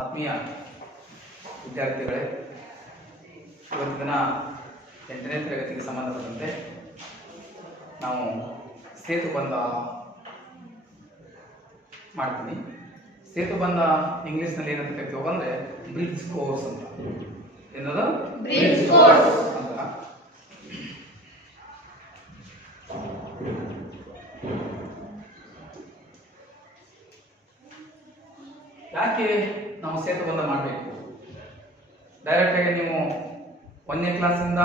ಆತ್ಮೀಯ ವಿದ್ಯಾರ್ಥಿಗಳೇ, ಇವತ್ತು ದಿನ 8ನೇ ತರಗತಿಗೆ ಸಂಬಂಧಪಟ್ಟಂತೆ ನಾವು ಸೇತುಬಂಧ ಮಾಡ್ತೀನಿ. ಸೇತುಬಂಧ ಇಂಗ್ಲಿಷ್ನಲ್ಲಿ ಏನಂತ ಕರಿತೀವಿ ಅಂದರೆ ಬ್ರಿಡ್ಜ್ ಕೋರ್ಸ್ ಅಂತ. ಏನದು? ಬ್ರಿಡ್ಜ್ ಕೋರ್ಸ್ ಅಂತ. ಯಾಕೆ ನಾವು ಸೇತುಬಂಧ ಮಾಡಬೇಕು? ಡೈರೆಕ್ಟ್ ಆಗಿ ನೀವು 1ನೇ ಕ್ಲಾಸಿಂದ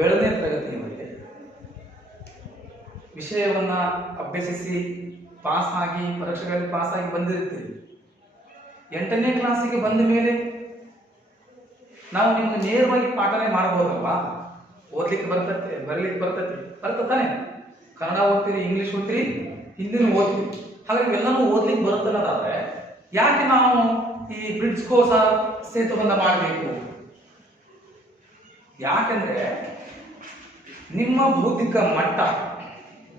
7ನೇ ತರಗತಿಯವರೆಗೆ ವಿಷಯವನ್ನ ಅಭ್ಯಸಿಸಿ ಪಾಸ್ ಆಗಿ ಪರೀಕ್ಷೆಗಳಲ್ಲಿ ಪಾಸ್ ಆಗಿ ಬಂದಿರ್ತೀರಿ. 8ನೇ ಕ್ಲಾಸಿಗೆ ಬಂದ ಮೇಲೆ ನಾವು ನಿಮ್ಗೆ ನೇರವಾಗಿ ಪಾಠನೆ ಮಾಡಬಹುದಲ್ವಾ? ಓದ್ಲಿಕ್ಕೆ ಬರ್ತತೆ, ಬರಲಿಕ್ಕೆ ಬರ್ತತಾನೆ. ಕನ್ನಡ ಓದ್ತೀರಿ, ಇಂಗ್ಲಿಷ್ ಓದ್ತೀರಿ, ಹಿಂದಿನೂ ಓದ್ತೀರಿ. ಹಾಗಾಗಿ ಎಲ್ಲನೂ ಓದ್ಲಿಕ್ಕೆ ಬರುತ್ತನ್ನೋದಾದ್ರೆ ಯಾಕೆ ನಾವು ಈ ಬ್ರಿಡ್ಜ್ ಕೋರ್ಸ್ ಸೇತುಬಂಧ ಮಾಡಬೇಕು? ಯಾಕಂದ್ರೆ ನಿಮ್ಮ ಬೌದ್ಧಿಕ ಮಟ್ಟ,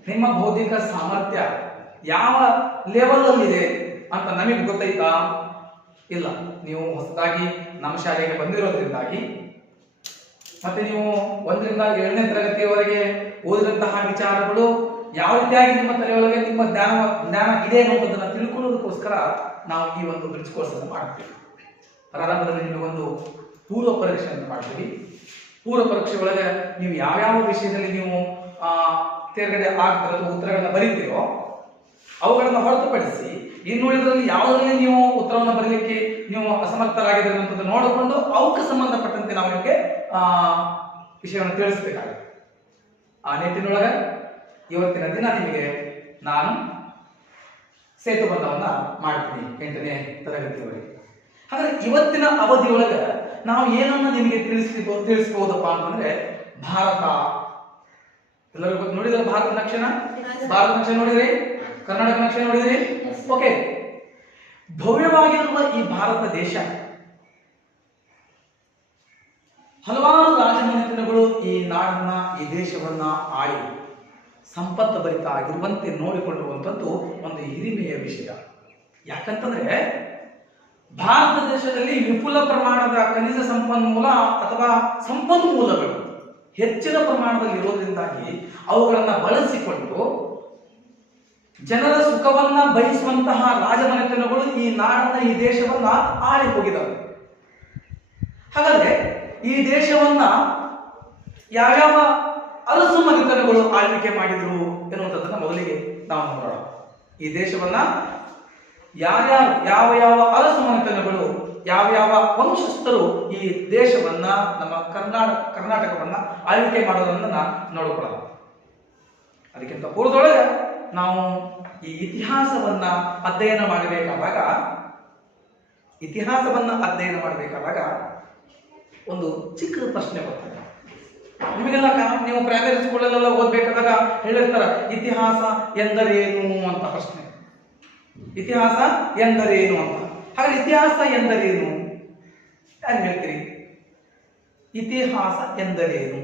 ನಿಮ್ಮ ಬೌದ್ಧಿಕ ಸಾಮರ್ಥ್ಯ ಯಾವ ಲೆವೆಲ್ ಅಲ್ಲಿದೆ ಅಂತ ನಮಗೆ ಗೊತ್ತೈತಾ? ಇಲ್ಲ. ನೀವು ಹೊಸದಾಗಿ ನಮ್ಮ ಶಾಲೆಗೆ ಬಂದಿರೋದ್ರಿಂದಾಗಿ ಮತ್ತೆ ನೀವು 1ರಿಂದ 7ನೇ ತರಗತಿಯವರೆಗೆ ಓದಿದಂತಹ ವಿಚಾರಗಳು ಯಾವ ರೀತಿಯಾಗಿ ನಿಮ್ಮ ತಲೆಯೊಳಗೆ ನಿಮ್ಮ ಜ್ಞಾನ ಇದೆ ಅನ್ನೋದನ್ನ ತಿಳ್ಕೊಳ್ಳೋದಕ್ಕೋಸ್ಕರ ನಾವು ಈ ಒಂದು ಬ್ರಿಡ್ಜ್ ಕೋರ್ಸ್ ಅನ್ನು ಮಾಡ್ತೀವಿ. ಪ್ರಾರಂಭದಲ್ಲಿ ನಿಮಗೊಂದು ಪೂರ್ವ ಪರೀಕ್ಷೆ ಅಂತ ಮಾಡ್ತೀವಿ. ಪೂರ್ವ ಪರೀಕ್ಷೆ ಒಳಗೆ ನೀವು ಯಾವ್ಯಾವ ವಿಷಯದಲ್ಲಿ ನೀವು ತೇರ್ಗಡೆ ಆಗ್ತಿರೋ ಅಥವಾ ಉತ್ತರಗಳನ್ನ ಬರೀತೀರೋ ಅವುಗಳನ್ನ ಹೊರತುಪಡಿಸಿ ಇನ್ನುಳಿದ್ರಲ್ಲಿ ಯಾವುದರಲ್ಲಿ ನೀವು ಉತ್ತರವನ್ನು ಬರೀಲಿಕ್ಕೆ ನೀವು ಅಸಮರ್ಥರಾಗಿದ್ದೀರಿ ಅಂತ ನೋಡಿಕೊಂಡು ಅವಕ್ಕೆ ಸಂಬಂಧಪಟ್ಟಂತೆ ನಾವು ನಿಮಗೆ ವಿಷಯವನ್ನು ತಿಳಿಸಬೇಕಾಗುತ್ತೆ. ಆ ನಿಟ್ಟಿನೊಳಗೆ ಇವತ್ತಿನ ದಿನ ನಿಮಗೆ ನಾನು ಸೇತುಬಂಧವನ್ನ ಮಾಡ್ತೀನಿ 8ನೇ ತರಗತಿಯವರೆಗೆ. ಹಾಗಾದ್ರೆ ಇವತ್ತಿನ ಅವಧಿಯೊಳಗೆ ನಾವು ಏನನ್ನ ನಿಮಗೆ ತಿಳಿಸಬಹುದಪ್ಪ ಅಂತಂದ್ರೆ ಭಾರತ ಎಲ್ಲರಿಗೂ ನೋಡಿದ್ರೆ ಭಾರತ ನಕ್ಷೆ ನೋಡಿದ್ರಿ, ಕರ್ನಾಟಕ ನಕ್ಷೆ ನೋಡಿದ್ರಿ. ಓಕೆ, ಭವ್ಯವಾಗಿರುವ ಈ ಭಾರತ ದೇಶ ಹಲವಾರು ರಾಜಮನೆತನಗಳು ಈ ನಾಡನ್ನ, ಈ ದೇಶವನ್ನ ಆಳಿ ಸಂಪತ್ತು ಭರಿತ ಆಗಿರುವಂತೆ ನೋಡಿಕೊಂಡಿರುವಂಥದ್ದು ಒಂದು ಹಿರಿಮೆಯ ವಿಷಯ. ಯಾಕಂತಂದ್ರೆ ಭಾರತ ದೇಶದಲ್ಲಿ ವಿಪುಲ ಪ್ರಮಾಣದ ಖನಿಜ ಸಂಪನ್ಮೂಲ ಅಥವಾ ಸಂಪನ್ಮೂಲಗಳು ಹೆಚ್ಚಿನ ಪ್ರಮಾಣದಲ್ಲಿ ಇರೋದ್ರಿಂದಾಗಿ ಅವುಗಳನ್ನ ಬಳಸಿಕೊಂಡು ಜನರ ಸುಖವನ್ನ ಬಯಸುವಂತಹ ರಾಜಮನೆತನಗಳು ಈ ನಾಡನ್ನ, ಈ ದೇಶವನ್ನ ಆಳಿ ಹೋಗಿದವು. ಹಾಗಾದ್ರೆ ಈ ದೇಶವನ್ನ ಯಾವ್ಯಾವ ಅರಸು ಮನೆತನಗಳು ಆಳ್ವಿಕೆ ಮಾಡಿದ್ರು ಎನ್ನುವಂಥದ್ದನ್ನ ಮೊದಲಿಗೆ ನಾವು ನೋಡೋಣ. ಈ ದೇಶವನ್ನ ಯಾವ ಅರಸು ಮನೆತನಗಳು, ಯಾವ ವಂಶಸ್ಥರು ಈ ದೇಶವನ್ನ, ನಮ್ಮ ಕರ್ನಾಟಕವನ್ನ ಆಳ್ವಿಕೆ ಮಾಡೋದನ್ನ ನೋಡಿಕೊಳ್ಳೋಣ. ಅದಕ್ಕಿಂತ ಪೂರ್ವದೊಳಗೆ ನಾವು ಈ ಇತಿಹಾಸವನ್ನ ಅಧ್ಯಯನ ಮಾಡಬೇಕಾದಾಗ ಒಂದು ಚಿಕ್ಕ ಪ್ರಶ್ನೆ ಬರ್ತದೆ. ನಿಮಗೆಲ್ಲ ನೀವು ಪ್ರೈಮರಿ ಸ್ಕೂಲಲ್ಲೆಲ್ಲ ಓದ್ಬೇಕಾದಾಗ ಹೇಳಿರ್ತಾರ, ಇತಿಹಾಸ ಎಂದರೇನು ಅಂತ ಪ್ರಶ್ನೆ. ಇತಿಹಾಸ ಎಂದರೇನು ಅಂತ. ಹಾಗೆ ಇತಿಹಾಸ ಎಂದರೇನು ಯಾರು ಹೇಳ್ತೀರಿ? ಇತಿಹಾಸ ಎಂದರೇನು?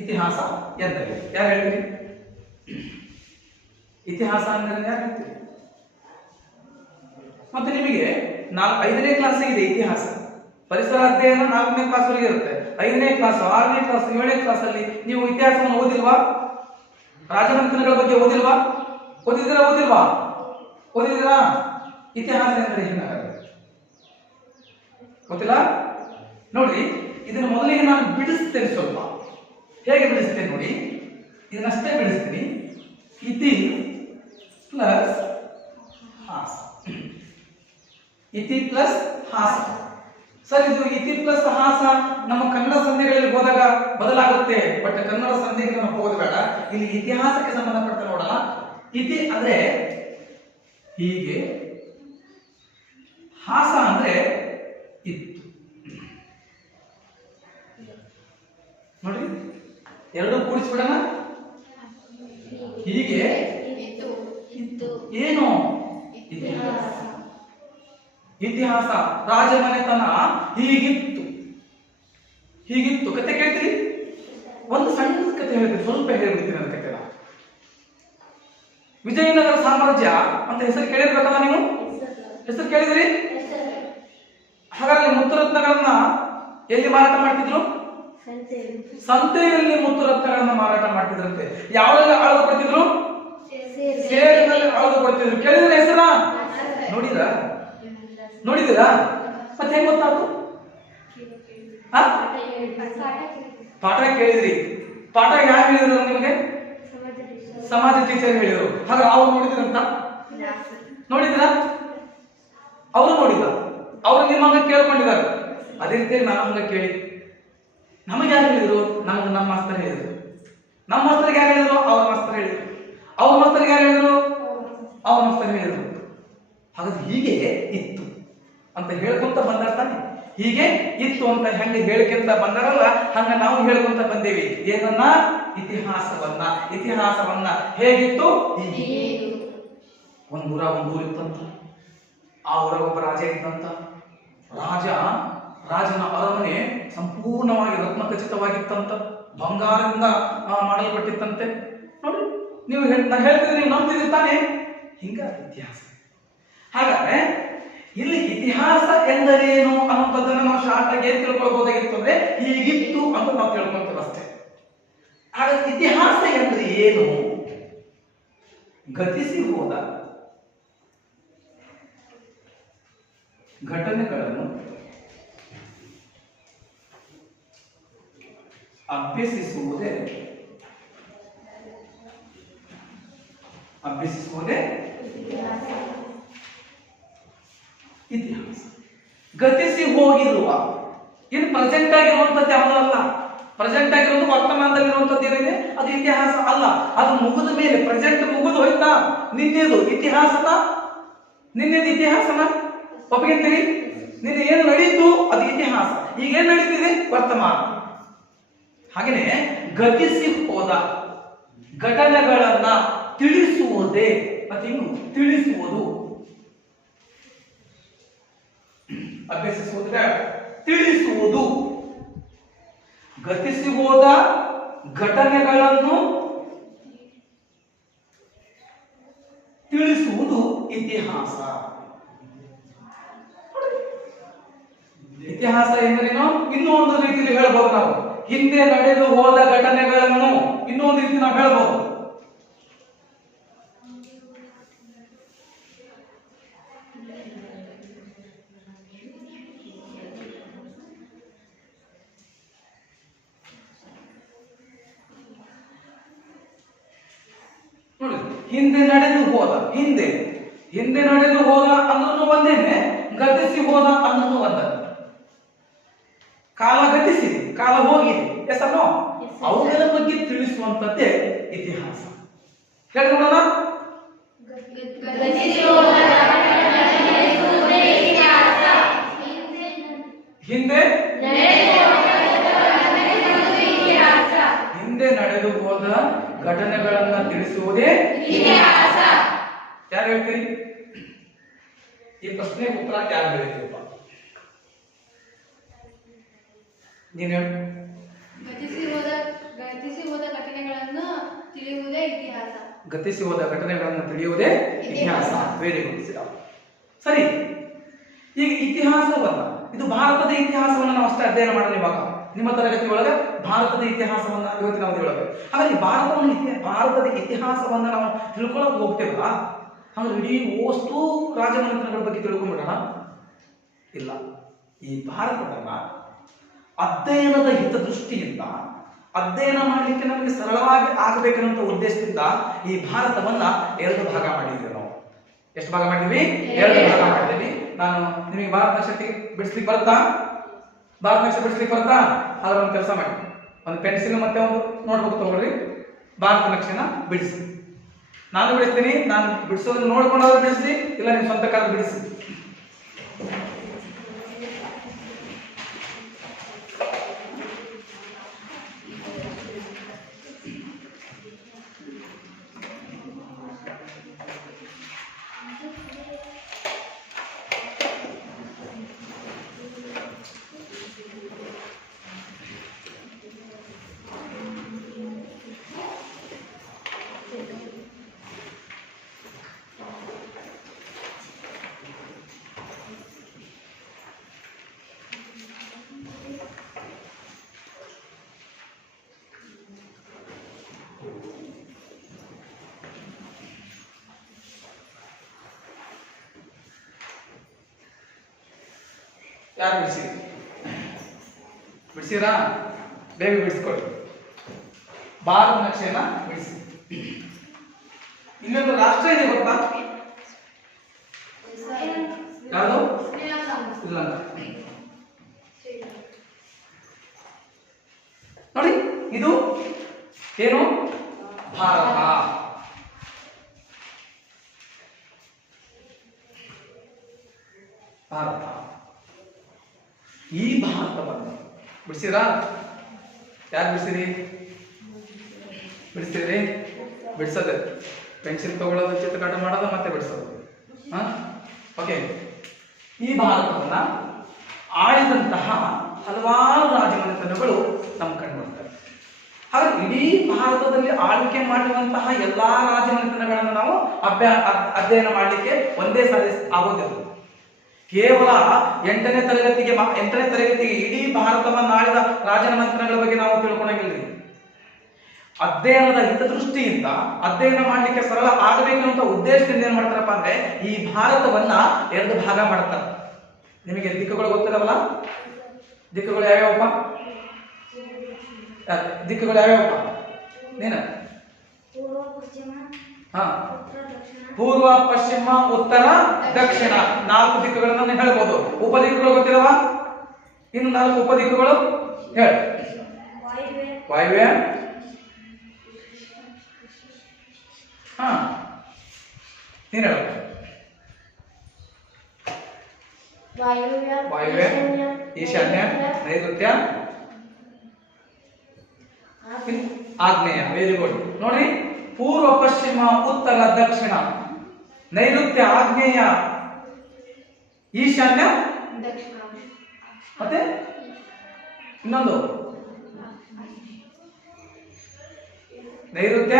ಇತಿಹಾಸ ಎಂದರೆ ಯಾರು ಹೇಳ್ತೀರಿ? ಇತಿಹಾಸ ಅಂದರೆ ಯಾರು ಹೇಳ್ತೀರಿ? ಮತ್ತೆ ನಿಮಗೆ 5ನೇ ಕ್ಲಾಸ್ ಇದೆ ಇತಿಹಾಸ. ಪರಿಸರ ಅಧ್ಯಯನ 4ನೇ ಕ್ಲಾಸ್ ವರೆಗೆ ಇರುತ್ತೆ. 5ನೇ ಕ್ಲಾಸ್, 6ನೇ ಕ್ಲಾಸ್, 7ನೇ ಕ್ಲಾಸ್ ಅಲ್ಲಿ ನೀವು ಇತಿಹಾಸವನ್ನು ಓದಿಲ್ವಾ? ರಾಜಮನೆತನಗಳ ಬಗ್ಗೆ ಓದಿಲ್ವಾ? ಓದಿದ್ದೀರಾ? ಇತಿಹಾಸ ಅಂದರೆ ಏನಾಗುತ್ತೆ ಗೊತ್ತಿಲ್ಲ? ನೋಡಿ, ಇದನ್ನು ಮೊದಲಿಗೆ ನಾನು ಬಿಡಿಸ್ತೇನೆ. ಸ್ವಲ್ಪ ಹೇಗೆ ಬಿಡಿಸ್ತೇನೆ ನೋಡಿ, ಇದನ್ನಷ್ಟೇ ಬಿಡಿಸ್ತೀನಿ. ಇತಿ ಪ್ಲಸ್ ಹಾಸ, ಇತಿ ಪ್ಲಸ್ ಹಾಸ. ಸರ್, ಇದು ಇತಿ ಪ್ಲಸ್ ಹಾಸ ನಮ್ಮ ಕನ್ನಡ ಸಂಧಿಗಳಲ್ಲಿ ಹೋದಾಗ ಬದಲಾಗುತ್ತೆ. ಬಟ್ ಕನ್ನಡ ಸಂಧಿಗೆ ನಾವು ಹೋಗೋದು ಬೇಡ. ಇಲ್ಲಿ ಇತಿಹಾಸಕ್ಕೆ ಸಂಬಂಧಪಟ್ಟ ನೋಡೋಣ. ಇತಿ ಅಂದ್ರೆ ಹೀಗೆ, ಹಾಸ ಅಂದ್ರೆ ಇತ್ತು. ನೋಡಿ, ಎರಡು ಕೂಡಿಸ್ಬಿಡೋಣ. ಹೀಗೆ ಏನು? ಇತಿಹಾಸ. ರಾಜಮನೆತನ ಹೀಗಿತ್ತು. ಕತೆ ಕೇಳ್ತೀರಿ? ಒಂದು ಸಣ್ಣ ಕಥೆ ಹೇಳ್ತೀನಿ, ಸ್ವಲ್ಪ ಹೇಳ್ಬಿಡ್ತೀನಿ ನನ್ನ ಕಥೆನ. ವಿಜಯನಗರ ಸಾಮ್ರಾಜ್ಯ ಅಂತ ಹೆಸರು ಕೇಳಿರ್ಬೇಕಲ್ಲ ನೀವು? ಹೆಸರು ಕೇಳಿದ್ರಿ? ಹಾಗಾದ್ರೆ ಮುತ್ತುರತ್ನಗಳನ್ನ ಎಲ್ಲಿ ಮಾರಾಟ ಮಾಡ್ತಿದ್ರು? ಸಂತೆಯಲ್ಲಿ ಮುತ್ತುರತ್ನಗಳನ್ನ ಮಾರಾಟ ಮಾಡ್ತಿದ್ರಂತೆ. ಯಾವಾಗ ಆಳಲು ಕೊಡ್ತಿದ್ರು? ಸೇರಿನಲ್ಲಿ ಆಳಲು ಕೊಡ್ತಿದ್ರು. ಕೇಳಿದ್ರೆ ಹೆಸರ ನೋಡಿದಿರಾ? ಮತ್ತೆ ಹೆಂಗ್ ಗೊತ್ತಾಯ್ತು? ಪಾಠ ಕೇಳಿದ್ರಿ. ಪಾಠ ಯಾರು ಹೇಳಿದ್ರು ನಿಮಗೆ? ಸಮಾಜ ಟೀಚರ್ ಹೇಳಿದ್ರು. ಹಾಗಾದ್ರೆ ಅವ್ರು ನೋಡಿದ್ರಂತ? ನೋಡಿದ್ರ? ಅವರು ನೋಡಿಲ್ಲ, ಅವರು ನಿಮ್ಮ ಹಂಗ ಕೇಳ್ಕೊಂಡಿದ್ದಾರೆ. ಅದೇ ರೀತಿ ನಾವು ಹಂಗ ಕೇಳಿ ನಮಗೆ ಯಾರು ಹೇಳಿದ್ರು? ನಮಗೆ ನಮ್ಮ ಮಾಸ್ತರ್ ಹೇಳಿದ್ರು. ನಮ್ಮ ಮಾಸ್ತರ್ಗೆ ಯಾರು ಹೇಳಿದ್ರು? ಅವ್ರ ಮಾಸ್ತರ್ ಹೇಳಿದ್ರು. ಅವ್ರ ಮಾಸ್ತರ್ಗೆ ಯಾರು ಹೇಳಿದ್ರು? ಅವ್ರ ಮಾಸ್ತರ್ ಹೇಳಿದ್ರು. ಹಾಗಾದ್ರೆ ಹೀಗೆ ಇತ್ತು ಅಂತ ಹೇಳ್ಕೊಂತ ಬಂದಾರ ತಾನೆ. ಹೀಗೆ ಇತ್ತು ಅಂತ ಹೆಂಗೆ ಹೇಳ್ಕೊಂತ ಬಂದಾರಲ್ಲ, ಹಂಗ ನಾವು ಹೇಳ್ಕೊಂತ ಬಂದೇವಿ. ಏನನ್ನ? ಇತಿಹಾಸವನ್ನ ಹೇಗಿತ್ತು? ಹೀಗೆ ಒಂದೂರಿತ್ತಂತ. ಆ ಊರಾಗ ಒಬ್ಬ ರಾಜ ಇದ್ದಂತ. ರಾಜನ ಅರಮನೆ ಸಂಪೂರ್ಣವಾಗಿ ರತ್ನಖಚಿತವಾಗಿತ್ತಂತ, ಬಂಗಾರದಿಂದ ಮಾಡಲ್ಪಟ್ಟಿತ್ತಂತೆ. ನೋಡಿ, ನೀವು ಹೇಳ್ತಿದ್ರೆ ನೀವು ನಂಬ್ತಿದ್ರಿ ತಾನೆ. ಹಿಂಗ ಇತಿಹಾಸ. ಹಾಗಾದ್ರೆ ಇಲ್ಲಿ ಇತಿಹಾಸ ಎಂದರೇನು ಅನ್ನೋದನ್ನ ನಾವು ಶಾರ್ಟ್ ಆಗಿ ಏನ್ ತಿಳ್ಕೊಳ್ಬಹುದಾಗಿತ್ತು ಅಂದ್ರೆ ಹೀಗಿತ್ತು ಅಂತ ನಾವು ತಿಳ್ಕೊಳ್ತೇವೆ ಅಷ್ಟೇ. ಹಾಗಾದ್ರೆ ಇತಿಹಾಸ ಎಂದ್ರೆ ಏನು? ಗತಿಸಿ ಹೋದ ಘಟನೆಗಳನ್ನು ಅಭ್ಯಸಿಸುವುದೇ ಇತಿಹಾಸ. ಗತಿಸಿ ಹೋಗಿರುವ, ಇನ್ನು ಪ್ರೆಸೆಂಟ್ ಆಗಿರುವಂತದ್ದು ಯಾವುದೂ ಅಲ್ಲ. ಪ್ರೆಸೆಂಟ್ ಆಗಿರೋದು ವರ್ತಮಾನದಲ್ಲಿರುವಂತದ್ದು ಏನಿದೆ ಅದು ಇತಿಹಾಸ ಅಲ್ಲ. ಅದು ಮುಗಿದ ಮೇಲೆ, ಪ್ರೆಸೆಂಟ್ ಮುಗಿದು ಹೋಯ್ತಾ, ನಿನ್ನೆದು ಇತಿಹಾಸನ ಒಪ್ಪಿಗೆಂತೀರಿ? ನಿನ್ನೆ ಏನು ನಡೀತು ಅದು ಇತಿಹಾಸ. ಈಗ ಏನ್ ನಡೀತಿದೆ? ವರ್ತಮಾನ. ಹಾಗೇನೆ ಗತಿಸಿ ಹೋದ ಘಟನೆಗಳನ್ನ ತಿಳಿಸುವುದೇ, ಮತ್ತೆ ಇನ್ನು ತಿಳಿಸುವುದು. ಅಭ್ಯಸಿಸುವುದು ಬೇಡ, ತಿಳಿಸುವುದು. ಗತಿಸಿ ಹೋದ ಘಟನೆಗಳನ್ನು ತಿಳಿಸುವುದು ಇತಿಹಾಸ. ಇತಿಹಾಸ ಎಂದರೇನು? ಇನ್ನೂ ಒಂದು ರೀತಿಯಲ್ಲಿ ಹೇಳಬಹುದು ನಾವು. ಹಿಂದೆ ನಡೆದು ಹೋದ ಘಟನೆಗಳನ್ನು ಇನ್ನೊಂದು ರೀತಿ ನಾವು ಹೇಳಬಹುದು. ನೋಡಿ, ಹಿಂದೆ ನಡೆದು ಹೋದ, ಹಿಂದೆ ನಡೆದು ಹೋದ ಅನ್ನೋದು ಒಂದೇನೆ, ಗತಿಸಿ ಹೋದ ಅನ್ನೋದು ಒಂದ. ಕಾಲ ಗತಿಸಿದೆ, ಕಾಲ ಹೋಗಿದೆ, ಹೆಸರು ಅವುಗಳ ಬಗ್ಗೆ ತಿಳಿಸುವಂತದ್ದೇ ಇತಿಹಾಸ. ಹೇಳಿ ನೋಡೋಣ. ಹಿಂದೆ ನಡೆದು ಹೋದ ಘಟನೆಗಳನ್ನ ತಿಳಿಸುವುದೇ ಇತಿಹಾಸ. ಯಾರು ಹೇಳ್ತೀರಿ? ಈ ಪ್ರಶ್ನೆ ಉತ್ತರ ಯಾರು ಹೇಳ್ತೀರಪ್ಪ? ನೀನು ಹೇಳು. ಗತಿಸಿ ಹೋದ ಘಟನೆಗಳನ್ನು ತಿಳಿಯುವುದೇ ಇತಿಹಾಸ. ಗತಿಸಿ ಹೋದ ಘಟನೆಗಳನ್ನು ತಿಳಿಯುವುದೇ ಇತಿಹಾಸ. Very good. ಸರಿ, ಈಗ ಇತಿಹಾಸವನ್ನ, ಇದು ಭಾರತದ ಇತಿಹಾಸವನ್ನ ನಾವು ಅಷ್ಟೇ ಅಧ್ಯಯನ ಮಾಡೋಣ ಇವಾಗ ನಿಮ್ಮ ತರಗತಿ ಒಳಗೆ. ಭಾರತದ ಇತಿಹಾಸವನ್ನ ಇವತ್ತಿನ ಅವಧಿ ಒಳಗೆ. ಹಾಗಾಗಿ ಭಾರತದ ಇತಿಹಾಸವನ್ನ ನಾವು ತಿಳ್ಕೊಳಕ್ ಹೋಗ್ತೇವಲ್ಲ, ಹಾಗಾದ್ರೆ ಇಡೀ ವಸ್ತು ರಾಜಮನೆತನಗಳ ಬಗ್ಗೆ ತಿಳ್ಕೊಂಡ್ಬಿಡೋಣ? ಇಲ್ಲ. ಈ ಭಾರತವನ್ನ ಅಧ್ಯಯನದ ಹಿತದೃಷ್ಟಿಯಿಂದ, ಅಧ್ಯಯನ ಮಾಡಲಿಕ್ಕೆ ನಮಗೆ ಸರಳವಾಗಿ ಆಗಬೇಕನ್ನೋ ಉದ್ದೇಶದಿಂದ ಈ ಭಾರತವನ್ನ 2 ಭಾಗ ಮಾಡಿದ್ದೀವಿ ನಾವು. ಎಷ್ಟು ಭಾಗ ಮಾಡಿದ್ವಿ? 2 ಭಾಗ ಮಾಡಿದ್ದೀವಿ. ನಾನು ನಿಮಗೆ ಭಾರತ ನಕ್ಷೆ ಬಿಡಿಸ್ಲಿಕ್ಕೆ ಬರುತ್ತಾ? ಅದರ ಒಂದು ಕೆಲಸ ಮಾಡಿ, ಒಂದು ಪೆನ್ಸಿಲ್ ಮತ್ತೆ ಒಂದು ನೋಟ್ಬುಕ್ ತಗೊಳ್ರಿ, ಭಾರತ ನಕ್ಷೆನ ಬಿಡಿಸಿ. ನಾನು ಬಿಡಿಸ್ತೀನಿ, ನಾನು ಬಿಡಿಸೋದನ್ನ ನೋಡ್ಕೊಂಡಾದ್ರೂ ಬಿಡಿಸಿ, ಇಲ್ಲ ನಿಮ್ಮ ಸ್ವಂತ ಕಾಲ ಬಿಡಿಸಿ. ಯಾರು ಬಿಡಿಸಿರಿ? ಬಿಡಿಸಿರಾ? ಬೇಗ ಬಿಡಿಸ್ಕೊಳ್ಳಿ. ಭಾರತ ನಕ್ಷೆಯನ್ನ ಬಿಡಿಸಿ. ಇನ್ನೊಂದು ರಾಷ್ಟ್ರ ಇದೆ ಗೊತ್ತಾ? ಯಾವುದು? ಶ್ರೀಲಂಕಾ. ನೋಡಿ, ಇದು ಏನು? ಭಾರತ. ಭಾರತ. ಈ ಭಾರತವನ್ನು ಬಿಡಿಸಿರಾ? ಯಾರು ಬಿಡಿಸಿರಿ? ಬಿಡಿಸ್ತೀರಿ? ಬಿಡಿಸೋದು ಪೆನ್ಸಿಲ್ ತಗೊಳ್ಳೋದು, ಚಿತ್ರಕಾಟ ಮಾಡೋದು, ಮತ್ತೆ ಬಿಡಿಸೋದು. ಓಕೆ. ಈ ಭಾರತವನ್ನ ಆಳಿದಂತಹ ಹಲವಾರು ರಾಜಮನೆತನಗಳು ನಮ್ಮ ಕಂಡು ಬರ್ತವೆ. ಹಾಗೆ ಇಡೀ ಭಾರತದಲ್ಲಿ ಆಳ್ವಿಕೆ ಮಾಡಿರುವಂತಹ ಎಲ್ಲಾ ರಾಜಮನೆತನಗಳನ್ನು ನಾವು ಅಧ್ಯಯನ ಮಾಡಲಿಕ್ಕೆ ಒಂದೇ ಸಾರಿ ಆಗೋದಿಲ್ಲ. ಕೇವಲ 8ನೇ ತರಗತಿಗೆ ಇಡೀ ಭಾರತವನ್ನು ಆಳಿದ ರಾಜಮನೆತನಗಳ ಬಗ್ಗೆ ನಾವು ತಿಳ್ಕೊಳಂಗಿಲ್ಲ. ಅಧ್ಯಯನದ ಹಿತದೃಷ್ಟಿಯಿಂದ ಅಧ್ಯಯನ ಮಾಡಲಿಕ್ಕೆ ಸರಳ ಆಗಬೇಕನ್ನುವಂತ ಉದ್ದೇಶದಿಂದ ಏನ್ ಮಾಡ್ತಾರಪ್ಪ ಅಂದ್ರೆ ಈ ಭಾರತವನ್ನ 2 ಭಾಗ ಮಾಡ್ತಾರೆ. ನಿಮಗೆ ದಿಕ್ಕುಗಳು ಗೊತ್ತಿರವಲ್ಲ? ದಿಕ್ಕುಗಳು ಯಾವ್ಯಾವಪ್ಪ? ದಿಕ್ಕುಗಳು ಯಾವ್ಯಾವಪ್ಪ? ನೀನ ಪೂರ್ವ, ಪಶ್ಚಿಮ, ಉತ್ತರ, ದಕ್ಷಿಣ 4 ದಿಕ್ಕುಗಳನ್ನು ಹೇಳ್ಬೋದು. ಉಪದಿಕ್ಕುಗಳು ಗೊತ್ತಿರವ? ಇನ್ನು 4 ಉಪದಿಕ್ಕುಗಳು ಹೇಳ. ವಾಯುವ್ಯ, ನೀನ್ ಹೇಳ. ವಾಯುವ್ಯ, ಈಶಾನ್ಯ, ನೈಋತ್ಯ, ಆಗ್ನೇಯ. Very good. ನೋಡ್ರಿ, ಪೂರ್ವ, ಪಶ್ಚಿಮ, ಉತ್ತರ, ದಕ್ಷಿಣ, ನೈಋತ್ಯ, ಆಗ್ನೇಯ, ಈಶಾನ್ಯ, ಮತ್ತೆ ಇನ್ನೊಂದು ನೈಋತ್ಯ,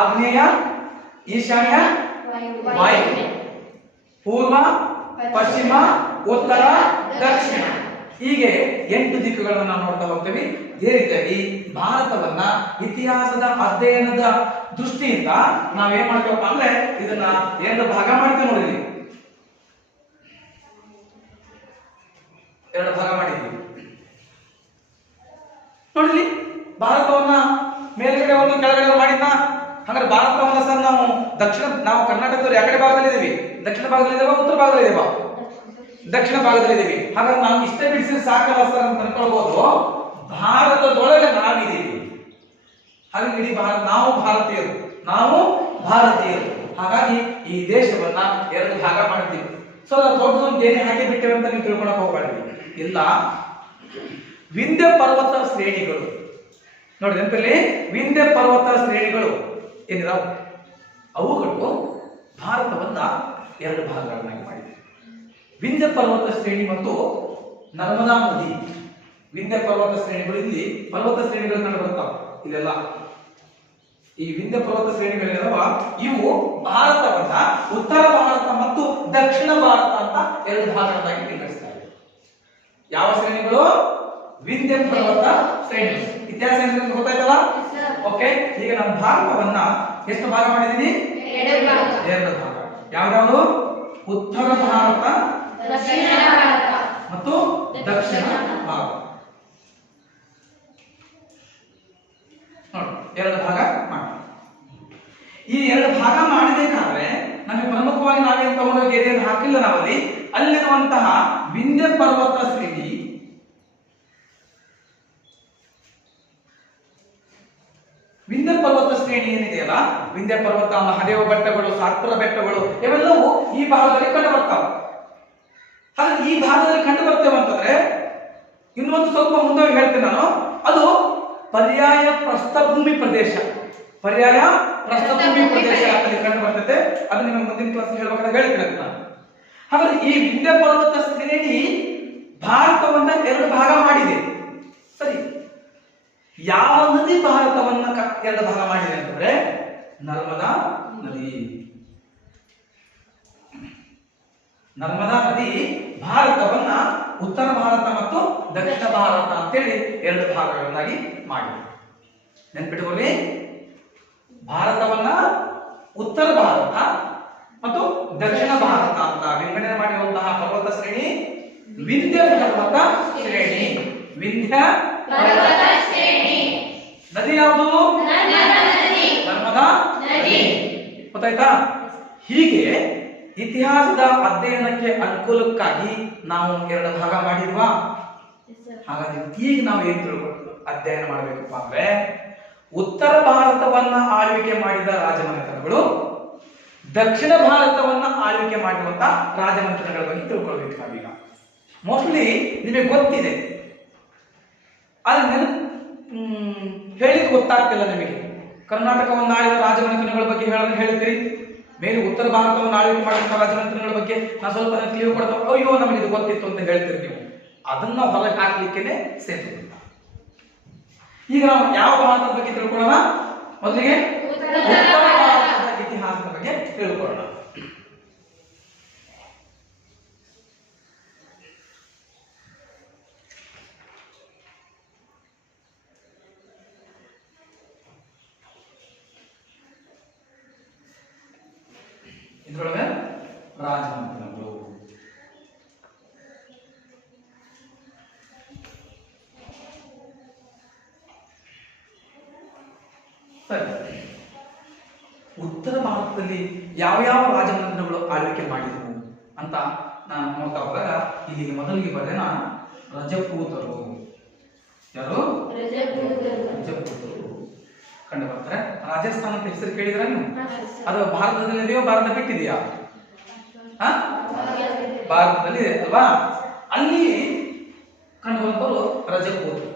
ಆಗ್ನೇಯ, ಈಶಾನ್ಯ, ವಾಯುವ್ಯ. ಪೂರ್ವ, ಪಶ್ಚಿಮ, ಉತ್ತರ, ದಕ್ಷಿಣ. ಹೀಗೆ 8 ದಿಕ್ಕುಗಳನ್ನು ನಾವು ನೋಡ್ತಾ ಹೋಗ್ತೇವೆ. ಇದೇ ರೀತಿಯಾಗಿ ಭಾರತವನ್ನ ಇತಿಹಾಸದ ಅಧ್ಯಯನದ ದೃಷ್ಟಿಯಿಂದ ನಾವೇನ್ ಮಾಡ್ತೇವಪ್ಪ ಅಂದ್ರೆ ಇದನ್ನ 2 ಭಾಗ ಮಾಡ್ತೇವೆ. ನೋಡಿದ್ವಿ, 2 ಭಾಗ ಮಾಡಿದ್ವಿ. ನೋಡಿದ್ವಿ, ಭಾರತವನ್ನ ಮೇಲ್ಗಡೆ ಒಂದು ಕೆಳಗಡೆ ಮಾಡಿದ್ನ. ಹಾಗಾದ್ರೆ ಭಾರತವನ್ನ ಸರ್ ನಾವು ಕರ್ನಾಟಕದವರು ಯಾವ ಭಾಗದಲ್ಲಿ ಇದೀವಿ? ದಕ್ಷಿಣ ಭಾಗದಲ್ಲಿ ಇದೇವಾ, ಉತ್ತರ ಭಾಗದಲ್ಲಿ ಇದೇವಾ? ದಕ್ಷಿಣ ಭಾಗದಲ್ಲಿ ಇದೀವಿ. ಹಾಗಾದ್ರೆ ನಾವು ಇಷ್ಟೇ ಬಿಡಿಸಿದ್ರೆ ಸಾಕಲ್ಲ ಸರ್ ಅಂತ ಅನ್ಕೊಳ್ಬಹುದು. ಭಾರತದೊಳಗೆ ನಾವಿದ್ದೀವಿ. ಹಾಗೆ ಇಡೀ ನಾವು ಭಾರತೀಯರು. ಹಾಗಾಗಿ ಈ ದೇಶವನ್ನ 2 ಭಾಗ ಮಾಡ್ತೀವಿ. ಸೊ ದೊಡ್ಡದೊಂದು ಏನೇ ಹಾಕಿ ಬಿಟ್ಟೇವೆ ಅಂತ ನೀವು ತಿಳ್ಕೊಳಕ್ ಹೋಗ್ಬಾರ್ದು. ಇಲ್ಲ, ವಿಂಧ್ಯ ಪರ್ವತ ಶ್ರೇಣಿಗಳು ನೋಡಿ, ನೆನಪಲ್ಲಿ ವಿಂಧ್ಯ ಪರ್ವತ ಶ್ರೇಣಿಗಳು ಏನಿದಾವ, ಅವುಗಳು ಭಾರತವನ್ನ 2 ಭಾಗಗಳನ್ನಾಗಿ ಮಾಡಿದೆ. ವಿಂಧ್ಯ ಪರ್ವತ ಶ್ರೇಣಿ ಮತ್ತು ನರ್ಮದಾ ನದಿ. ವಿಂಧ್ಯ ಪರ್ವತ ಶ್ರೇಣಿಗಳು, ಇಲ್ಲಿ ಪರ್ವತ ಶ್ರೇಣಿಗಳು ಕಂಡು ಬರ್ತಾವ. ಇಲ್ಲೆಲ್ಲ ಈ ವಿಂಧ್ಯ ಪರ್ವತ ಶ್ರೇಣಿಗಳಿದಾವ. ಇವು ಭಾರತವನ್ನ ಉತ್ತರ ಭಾರತ ಮತ್ತು ದಕ್ಷಿಣ ಭಾರತ ಅಂತ 2 ಭಾಗಗಳಾಗಿ ವಿಂಗಡಿಸ್ತಾರೆ. ಯಾವ ಶ್ರೇಣಿಗಳು? ವಿಂಧ್ಯ ಪರ್ವತ ಶ್ರೇಣಿ. ಇತಿಹಾಸ ಗೊತ್ತಾಯ್ತಲ್ಲ? ಓಕೆ. ಈಗ ನಾನು ಭಾರತವನ್ನ ಎಷ್ಟು ಭಾಗ ಮಾಡಿದೀನಿ? 2 ಭಾಗ. ಯಾವ್ಯಾವುದು? ಉತ್ತರ ಭಾರತ ಮತ್ತು ದಕ್ಷಿಣ ಭಾಗ. ನೋಡಿ, 2 ಭಾಗ ಮಾಡಿ. ಈ 2 ಭಾಗ ಮಾಡಬೇಕಾದ್ರೆ ನಮಗೆ ಪ್ರಮುಖವಾಗಿ ನಾವೇನು ತಗೊಂಡೋಗಿ ಏರಿಯನ್ನು ಹಾಕಿಲ್ಲ ನಾವಲ್ಲಿ. ಅಲ್ಲಿರುವಂತಹ ವಿಂಧ್ಯ ಪರ್ವತ ಶ್ರೇಣಿ, ವಿಂಧ್ಯ ಪರ್ವತ ಶ್ರೇಣಿ ಏನಿದೆಯಲ್ಲ, ವಿಂಧ್ಯ ಪರ್ವತ, ಮಹದೇವ ಬೆಟ್ಟಗಳು, ಸಾತ್ಪುರ ಬೆಟ್ಟಗಳು ಇವೆಲ್ಲವೂ ಈ ಭಾಗದಲ್ಲಿ ಕಂಡು ಬರ್ತಾವೆ. ಹಾಗೆ ಈ ಭಾಗದಲ್ಲಿ ಕಂಡು ಬರ್ತೇವೆ ಅಂತಂದ್ರೆ ಇನ್ನೊಂದು ಸ್ವಲ್ಪ ಮುಂದೆ ಹೇಳ್ತೇನೆ ನಾನು. ಅದು ಪರ್ಯಾಯ ಪ್ರಸ್ಥಭೂಮಿ ಪ್ರದೇಶ. ಪರ್ಯಾಯ ಪ್ರಸ್ಥಭೂಮಿ ಪ್ರದೇಶ ಅಲ್ಲಿ ಕಂಡು ಬರ್ತದೆ. ಅದು ನಿಮಗೆ ಮುಂದಿನ ಕ್ಲಾಸ್ ಹೇಳ್ಬೇಕಾದ್ರೆ ಹೇಳ್ತೇನೆ ನಾನು. ಹಾಗಾದ್ರೆ ಈ ವಿಂಧ್ಯ ಪರ್ವತ ಶ್ರೇಣಿ ಭಾರತವನ್ನ 2 ಭಾಗ ಮಾಡಿದೆ. ಸರಿ, ಯಾವ ನದಿ ಭಾರತವನ್ನ 2 ಭಾಗ ಮಾಡಿದೆ ಅಂತಂದ್ರೆ ನರ್ಮದಾ ನದಿ. ನರ್ಮದಾ ನದಿ ಭಾರತವನ್ನ ಉತ್ತರ ಭಾರತ ಮತ್ತು ದಕ್ಷಿಣ ಭಾರತ ಅಂತೇಳಿ 2 ಭಾಗಗಳನ್ನಾಗಿ ಮಾಡಿದೆ. ನೆನ್ಪಿಟ್ಕೊಳ್ಳಿ, ಭಾರತವನ್ನ ಉತ್ತರ ಭಾರತ ಮತ್ತು ದಕ್ಷಿಣ ಭಾರತ ಅಂತ ವಿಂಗಡಣೆ ಮಾಡಿರುವಂತಹ ಪರ್ವತ ಶ್ರೇಣಿ ವಿಂಧ್ಯ ಪರ್ವತ ಶ್ರೇಣಿ. ವಿಂಧ್ಯ ಪರ್ವತ ಶ್ರೇಣಿ. ನದಿ ಯಾವುದು? ನರ್ಮದಾ. ನರ್ಮದಾ ನದಿ. ಗೊತ್ತಾಯ್ತಾ? ಹೀಗೆ ಇತಿಹಾಸದ ಅಧ್ಯಯನಕ್ಕೆ ಅನುಕೂಲಕ್ಕಾಗಿ ನಾವು 2 ಭಾಗ ಮಾಡಿದ್ವಾ? ಹಾಗಾಗಿ ಈಗ ನಾವು ಏನ್ ತಿಳ್ಕೊಂಡು ಅಧ್ಯಯನ ಮಾಡಬೇಕಪ್ಪ ಅಂದ್ರೆ, ಉತ್ತರ ಭಾರತವನ್ನ ಆಳ್ವಿಕೆ ಮಾಡಿದ ರಾಜಮನೆತನಗಳು, ದಕ್ಷಿಣ ಭಾರತವನ್ನ ಆಳ್ವಿಕೆ ಮಾಡಿರುವಂತ ರಾಜಮನೆತನಗಳ ಬಗ್ಗೆ ತಿಳ್ಕೊಳ್ಬೇಕು ನಾವೀಗ. ಮೋಸ್ಟ್ಲಿ ನಿಮಗೆ ಗೊತ್ತಿದೆ, ಆದ್ರೆ ಹೇಳಿಕ್ ಗೊತ್ತಾಗ್ತಿಲ್ಲ ನಿಮಗೆ. ಕರ್ನಾಟಕವನ್ನು ಆಳಿದ ರಾಜಮನೆತನಗಳ ಬಗ್ಗೆ ಹೇಳ್ತೀರಿ, ಮೇಲೆ ಉತ್ತರ ಭಾರತವನ್ನು ಆಳ್ವಿಕೆ ಮಾಡಿದ ರಾಜಮನೆತನಗಳ ಬಗ್ಗೆ ನಾವು ಸ್ವಲ್ಪ ತಿಳಿವು ಕೊಡ್ತಾ, ಅಯ್ಯೋ ನಮಗೆ ಇದು ಗೊತ್ತಿತ್ತು ಅಂತ ಹೇಳ್ತೀರಿ ನೀವು. ಅದನ್ನ ಹೊರಗೆ ಹಾಕ್ಲಿಕ್ಕೆ ಸೇರಿಲ್ಲ. ಈಗ ನಾವು ಯಾವ ಭಾರತದ ಬಗ್ಗೆ ತಿಳ್ಕೊಳ್ಳೋಣ? ಮೊದಲಿಗೆ ಉತ್ತರ ಭಾರತದ ಇತಿಹಾಸದ ಬಗ್ಗೆ ತಿಳ್ಕೊಳ್ಳೋಣ. ಇದ್ರೊಳಗೆ ರಾಜಮನೆತನಗಳು. ಸರಿ, ಉತ್ತರ ಭಾರತದಲ್ಲಿ ಯಾವ ರಾಜಮನೆತನಗಳು ಆಳ್ವಿಕೆ ಮಾಡಿದವು ಅಂತ ನಾನು ನೋಡ್ತಾ ಹೋದಾಗ ಇಲ್ಲಿ ಮೊದಲಿಗೆ ಬರೆನ ರಜಪೂತರು. ಯಾರು? ರಜಪೂತರು ಕಂಡು ಬರ್ತಾರೆ. ರಾಜಸ್ಥಾನ ಅಂತ ಹೆಸರು ಕೇಳಿದ್ರ ನೀವು? ಅದು ಭಾರತದಲ್ಲಿದೆಯೋ ಭಾರತ ಬಿಟ್ಟಿದೆಯಾ? ಭಾರತದಲ್ಲಿ ಇದೆ ಅಲ್ವಾ? ಅಲ್ಲಿ ಕಂಡು ಬಂದವರು ರಜಪೂತರು.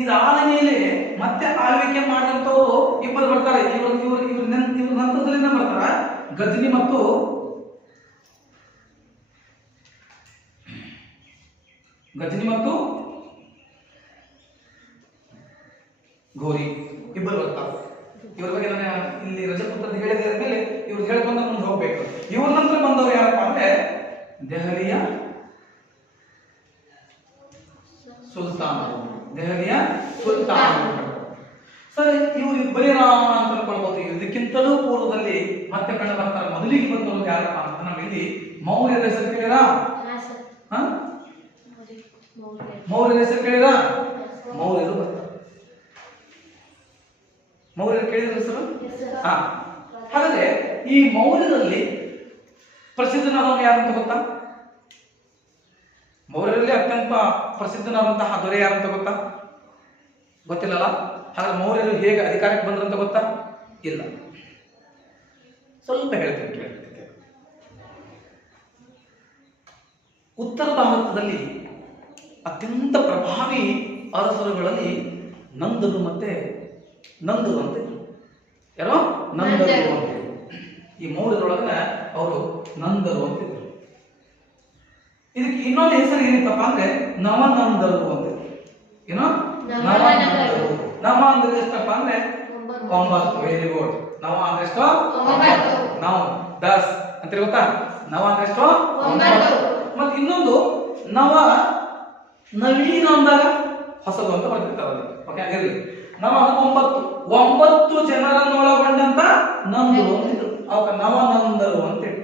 ಇದಾದ ಮೇಲೆ ಮತ್ತೆ ಆಳ್ವಿಕೆ ಮಾಡಿದಂತವರು ಇಬ್ಬರು ಬರ್ತಾರೆ. ಇವ್ರ ನಂತರದಲ್ಲಿಂದ ಬರ್ತಾರ ಗಜನಿ ಮತ್ತು ಘೋರಿ ಇಬ್ಬರು ಬರ್ತಾರೆ. ಇವ್ರ ಬಗ್ಗೆ ನಾನು ಇಲ್ಲಿ ರಜಪೂತ್ರ ಹೇಳಿದ ಮೇಲೆ ಇವ್ರು ಹೇಳ್ಕೊಂಡ ಮುಂದೆ ಹೋಗ್ಬೇಕು. ಇವ್ರ ನಂತರ ಬಂದವರು ಯಾರಪ್ಪ ಅಂದ್ರೆ ದೆಹಲಿಯ ಸುಲ್ತಾನರು. ದೆಹಲಿಯ ಸುಲ್ತಾನರು. ಸರಿ, ಇವ್ರು ಇಬ್ಬರೇನಾ ಅಂತ ಅನ್ಕೊಳ್ಬಹುದು. ಇದಕ್ಕಿಂತಲೂ ಪೂರ್ವದಲ್ಲಿ ಮತ್ತೆ ಕಂಡು ಬರ್ತಾರೆ. ಮೊದಲಿಗೆ ಬಂದವರು ಯಾರಪ್ಪ ಅಂತ ನಾವು ಇಲ್ಲಿ ಮೌರ್ಯರ ಹೆಸರು ಕೇಳಿರಾ? ಮೌರ್ಯರ ಹೆಸರು ಕೇಳಿರಾ? ಮೌರ್ಯರು ಬರ್ತಾರೆ. ಮೌರ್ಯರು ಕೇಳಿದ ಹೆಸರು? ಹಾಗಾದ್ರೆ ಈ ಮೌರ್ಯರಲ್ಲಿ ಪ್ರಸಿದ್ಧನಾದವನು ಯಾರಂತ ಗೊತ್ತಾ? ಮೌರ್ಯರಲ್ಲಿ ಅತ್ಯಂತ ಪ್ರಸಿದ್ಧನಾದಂತಹ ದೊರೆ ಯಾರಂತ ಗೊತ್ತಾ? ಗೊತ್ತಿಲ್ಲಲ್ಲ? ಹಾಗಾದ್ರೆ ಮೌರ್ಯರು ಹೇಗೆ ಅಧಿಕಾರಕ್ಕೆ ಬಂದ್ರಂತ ಗೊತ್ತಾ? ಇಲ್ಲ. ಸ್ವಲ್ಪ ಹೇಳ್ತೀನಿ ಕೇಳಿ. ಉತ್ತರ ಭಾರತದಲ್ಲಿ ಅತ್ಯಂತ ಪ್ರಭಾವಿ ಅರಸರುಗಳಲ್ಲಿ ನಂದರು ಮತ್ತೆ ನಂದರು ಅಂತ ಯಾರೋ ನಂದರು ಅಂತ. ಈ ಮೌರ್ಯರೊಳಗ ಅವರು ನಂದರು ಅಂತಿದ್ರು. ಇದಕ್ಕೆ ಇನ್ನೊಂದು ಹೆಸರು ಏನಿತ್ತಪ್ಪ ಅಂದ್ರೆ ನವನಂದರು ಅಂತ. ಏನೋ ನವನಂದರು. ನವ ಅಂದ್ರೆ ಎಷ್ಟಪ್ಪ ಅಂದ್ರೆ 9. Very good. ನವ ಅಂದ್ರೆ ಎಷ್ಟು? 9. ದಸ್ ಅಂತ ಗೊತ್ತಾ? ನವ ಅಂದ್ರೆ ಎಷ್ಟು? 9. ಮತ್ತೆ ಇನ್ನೊಂದು ನವ ನವೀನ ಅಂದಾಗ ಹೊಸದು ಅಂತ ಬರ್ತಿರ್ತಾರಲ್ಲ. ಓಕೆ, ಆಗಿರ್ಲಿ. ನವ 9 ಜನರನ್ನೊಳಗೊಂಡಂತ ನಂದರು ಅಂತಿದ್ರು. ಅವಾಗ ನವನಂದರು ಅಂತೇಳಿ.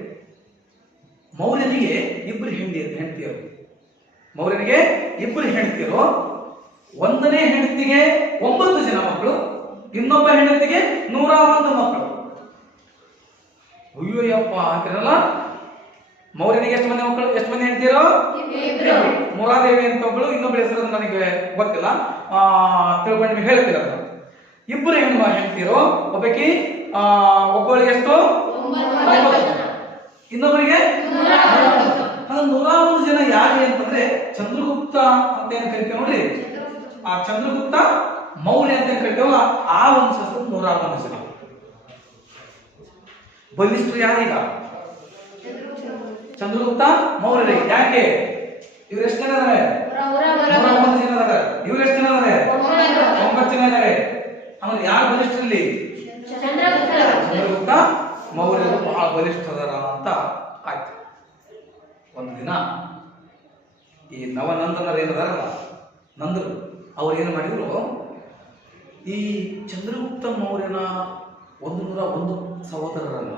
ಮೌರ್ಯನಿಗೆ ಇಬ್ಬರು ಹೆಂಡತಿಯರು. ಮೌರ್ಯನಿಗೆ ಇಬ್ಬರು ಹೆಂಡತಿಯರು. ಒಂದನೇ ಹೆಂಡತಿಗೆ 9 ಜನ ಮಕ್ಕಳು, ಇನ್ನೊಬ್ಬ ಹೆಂಡತಿಗೆ 101 ಮಕ್ಕಳು. ಅಯ್ಯೋಯಪ್ಪ ಅಂತಿರಲ್ಲ. ಮೌರ್ಯನಿಗೆ ಎಷ್ಟು ಮಂದಿ ಮಕ್ಕಳು, ಎಷ್ಟು ಮಂದಿ ಹೆಂಡತಿಯರು? ಮುರಾದೇವಿ ಅಂತ ಒಬ್ಬಳು, ಇನ್ನೊಬ್ಬಳ ಹೆಸರು ನನಗೆ ಗೊತ್ತಿಲ್ಲ, ತಿಳ್ಕೊಂಡು ನಿಮಗೆ ಹೇಳ್ತಿಲ್ಲ. ಇಬ್ಬರು ಹೆಂಡತಿಯರು. ಒಬ್ಬಳಿಗೆ ಎಷ್ಟು? 9. ಇನ್ನೊಬ್ಬರಿಗೆ 101 ಜನ. ಯಾರು ಅಂತಂದ್ರೆ ಚಂದ್ರಗುಪ್ತ ಅಂತ ಏನ್ ಕರಿತೇವೆ ನೋಡ್ರಿ, ಆ ಚಂದ್ರಗುಪ್ತ ಮೌರ್ಯ ಅಂತ ಕರಿತೇವಲ್ಲ, ಆ ವಂಶಸ್ಥರು 101 ಜನ. ಬಲಿಷ್ಠರು ಯಾರೀಗ? ಚಂದ್ರಗುಪ್ತ ಮೌರ್ಯರಿಗೆ. ಯಾಕೆ? ಇವ್ರು ಎಷ್ಟು ಜನ ಇದಾರೆ? 101 ಜನ ಇದಾರೆ. ಇವ್ರು ಎಷ್ಟು ಜನ ಇದಾರೆ? 9 ಜನ ಇದಾರೆ. ಆಮೇಲೆ ಯಾರು ಬಲಿಷ್ಠರಲ್ಲಿ? ಚಂದ್ರಗುಪ್ತ ಮೌರ್ಯರು ಬಹಳ ಬಲಿಷ್ಠರ ಅಂತ ಆಯ್ತು. ಒಂದು ದಿನ ಈ ನವನಂದನರು ಏನದಾರಲ್ಲ, ನಂದರು, ಅವ್ರು ಏನು ಮಾಡಿದ್ರು, ಈ ಚಂದ್ರಗುಪ್ತ ಮೌರ್ಯನ 101 ಸಹೋದರರನ್ನ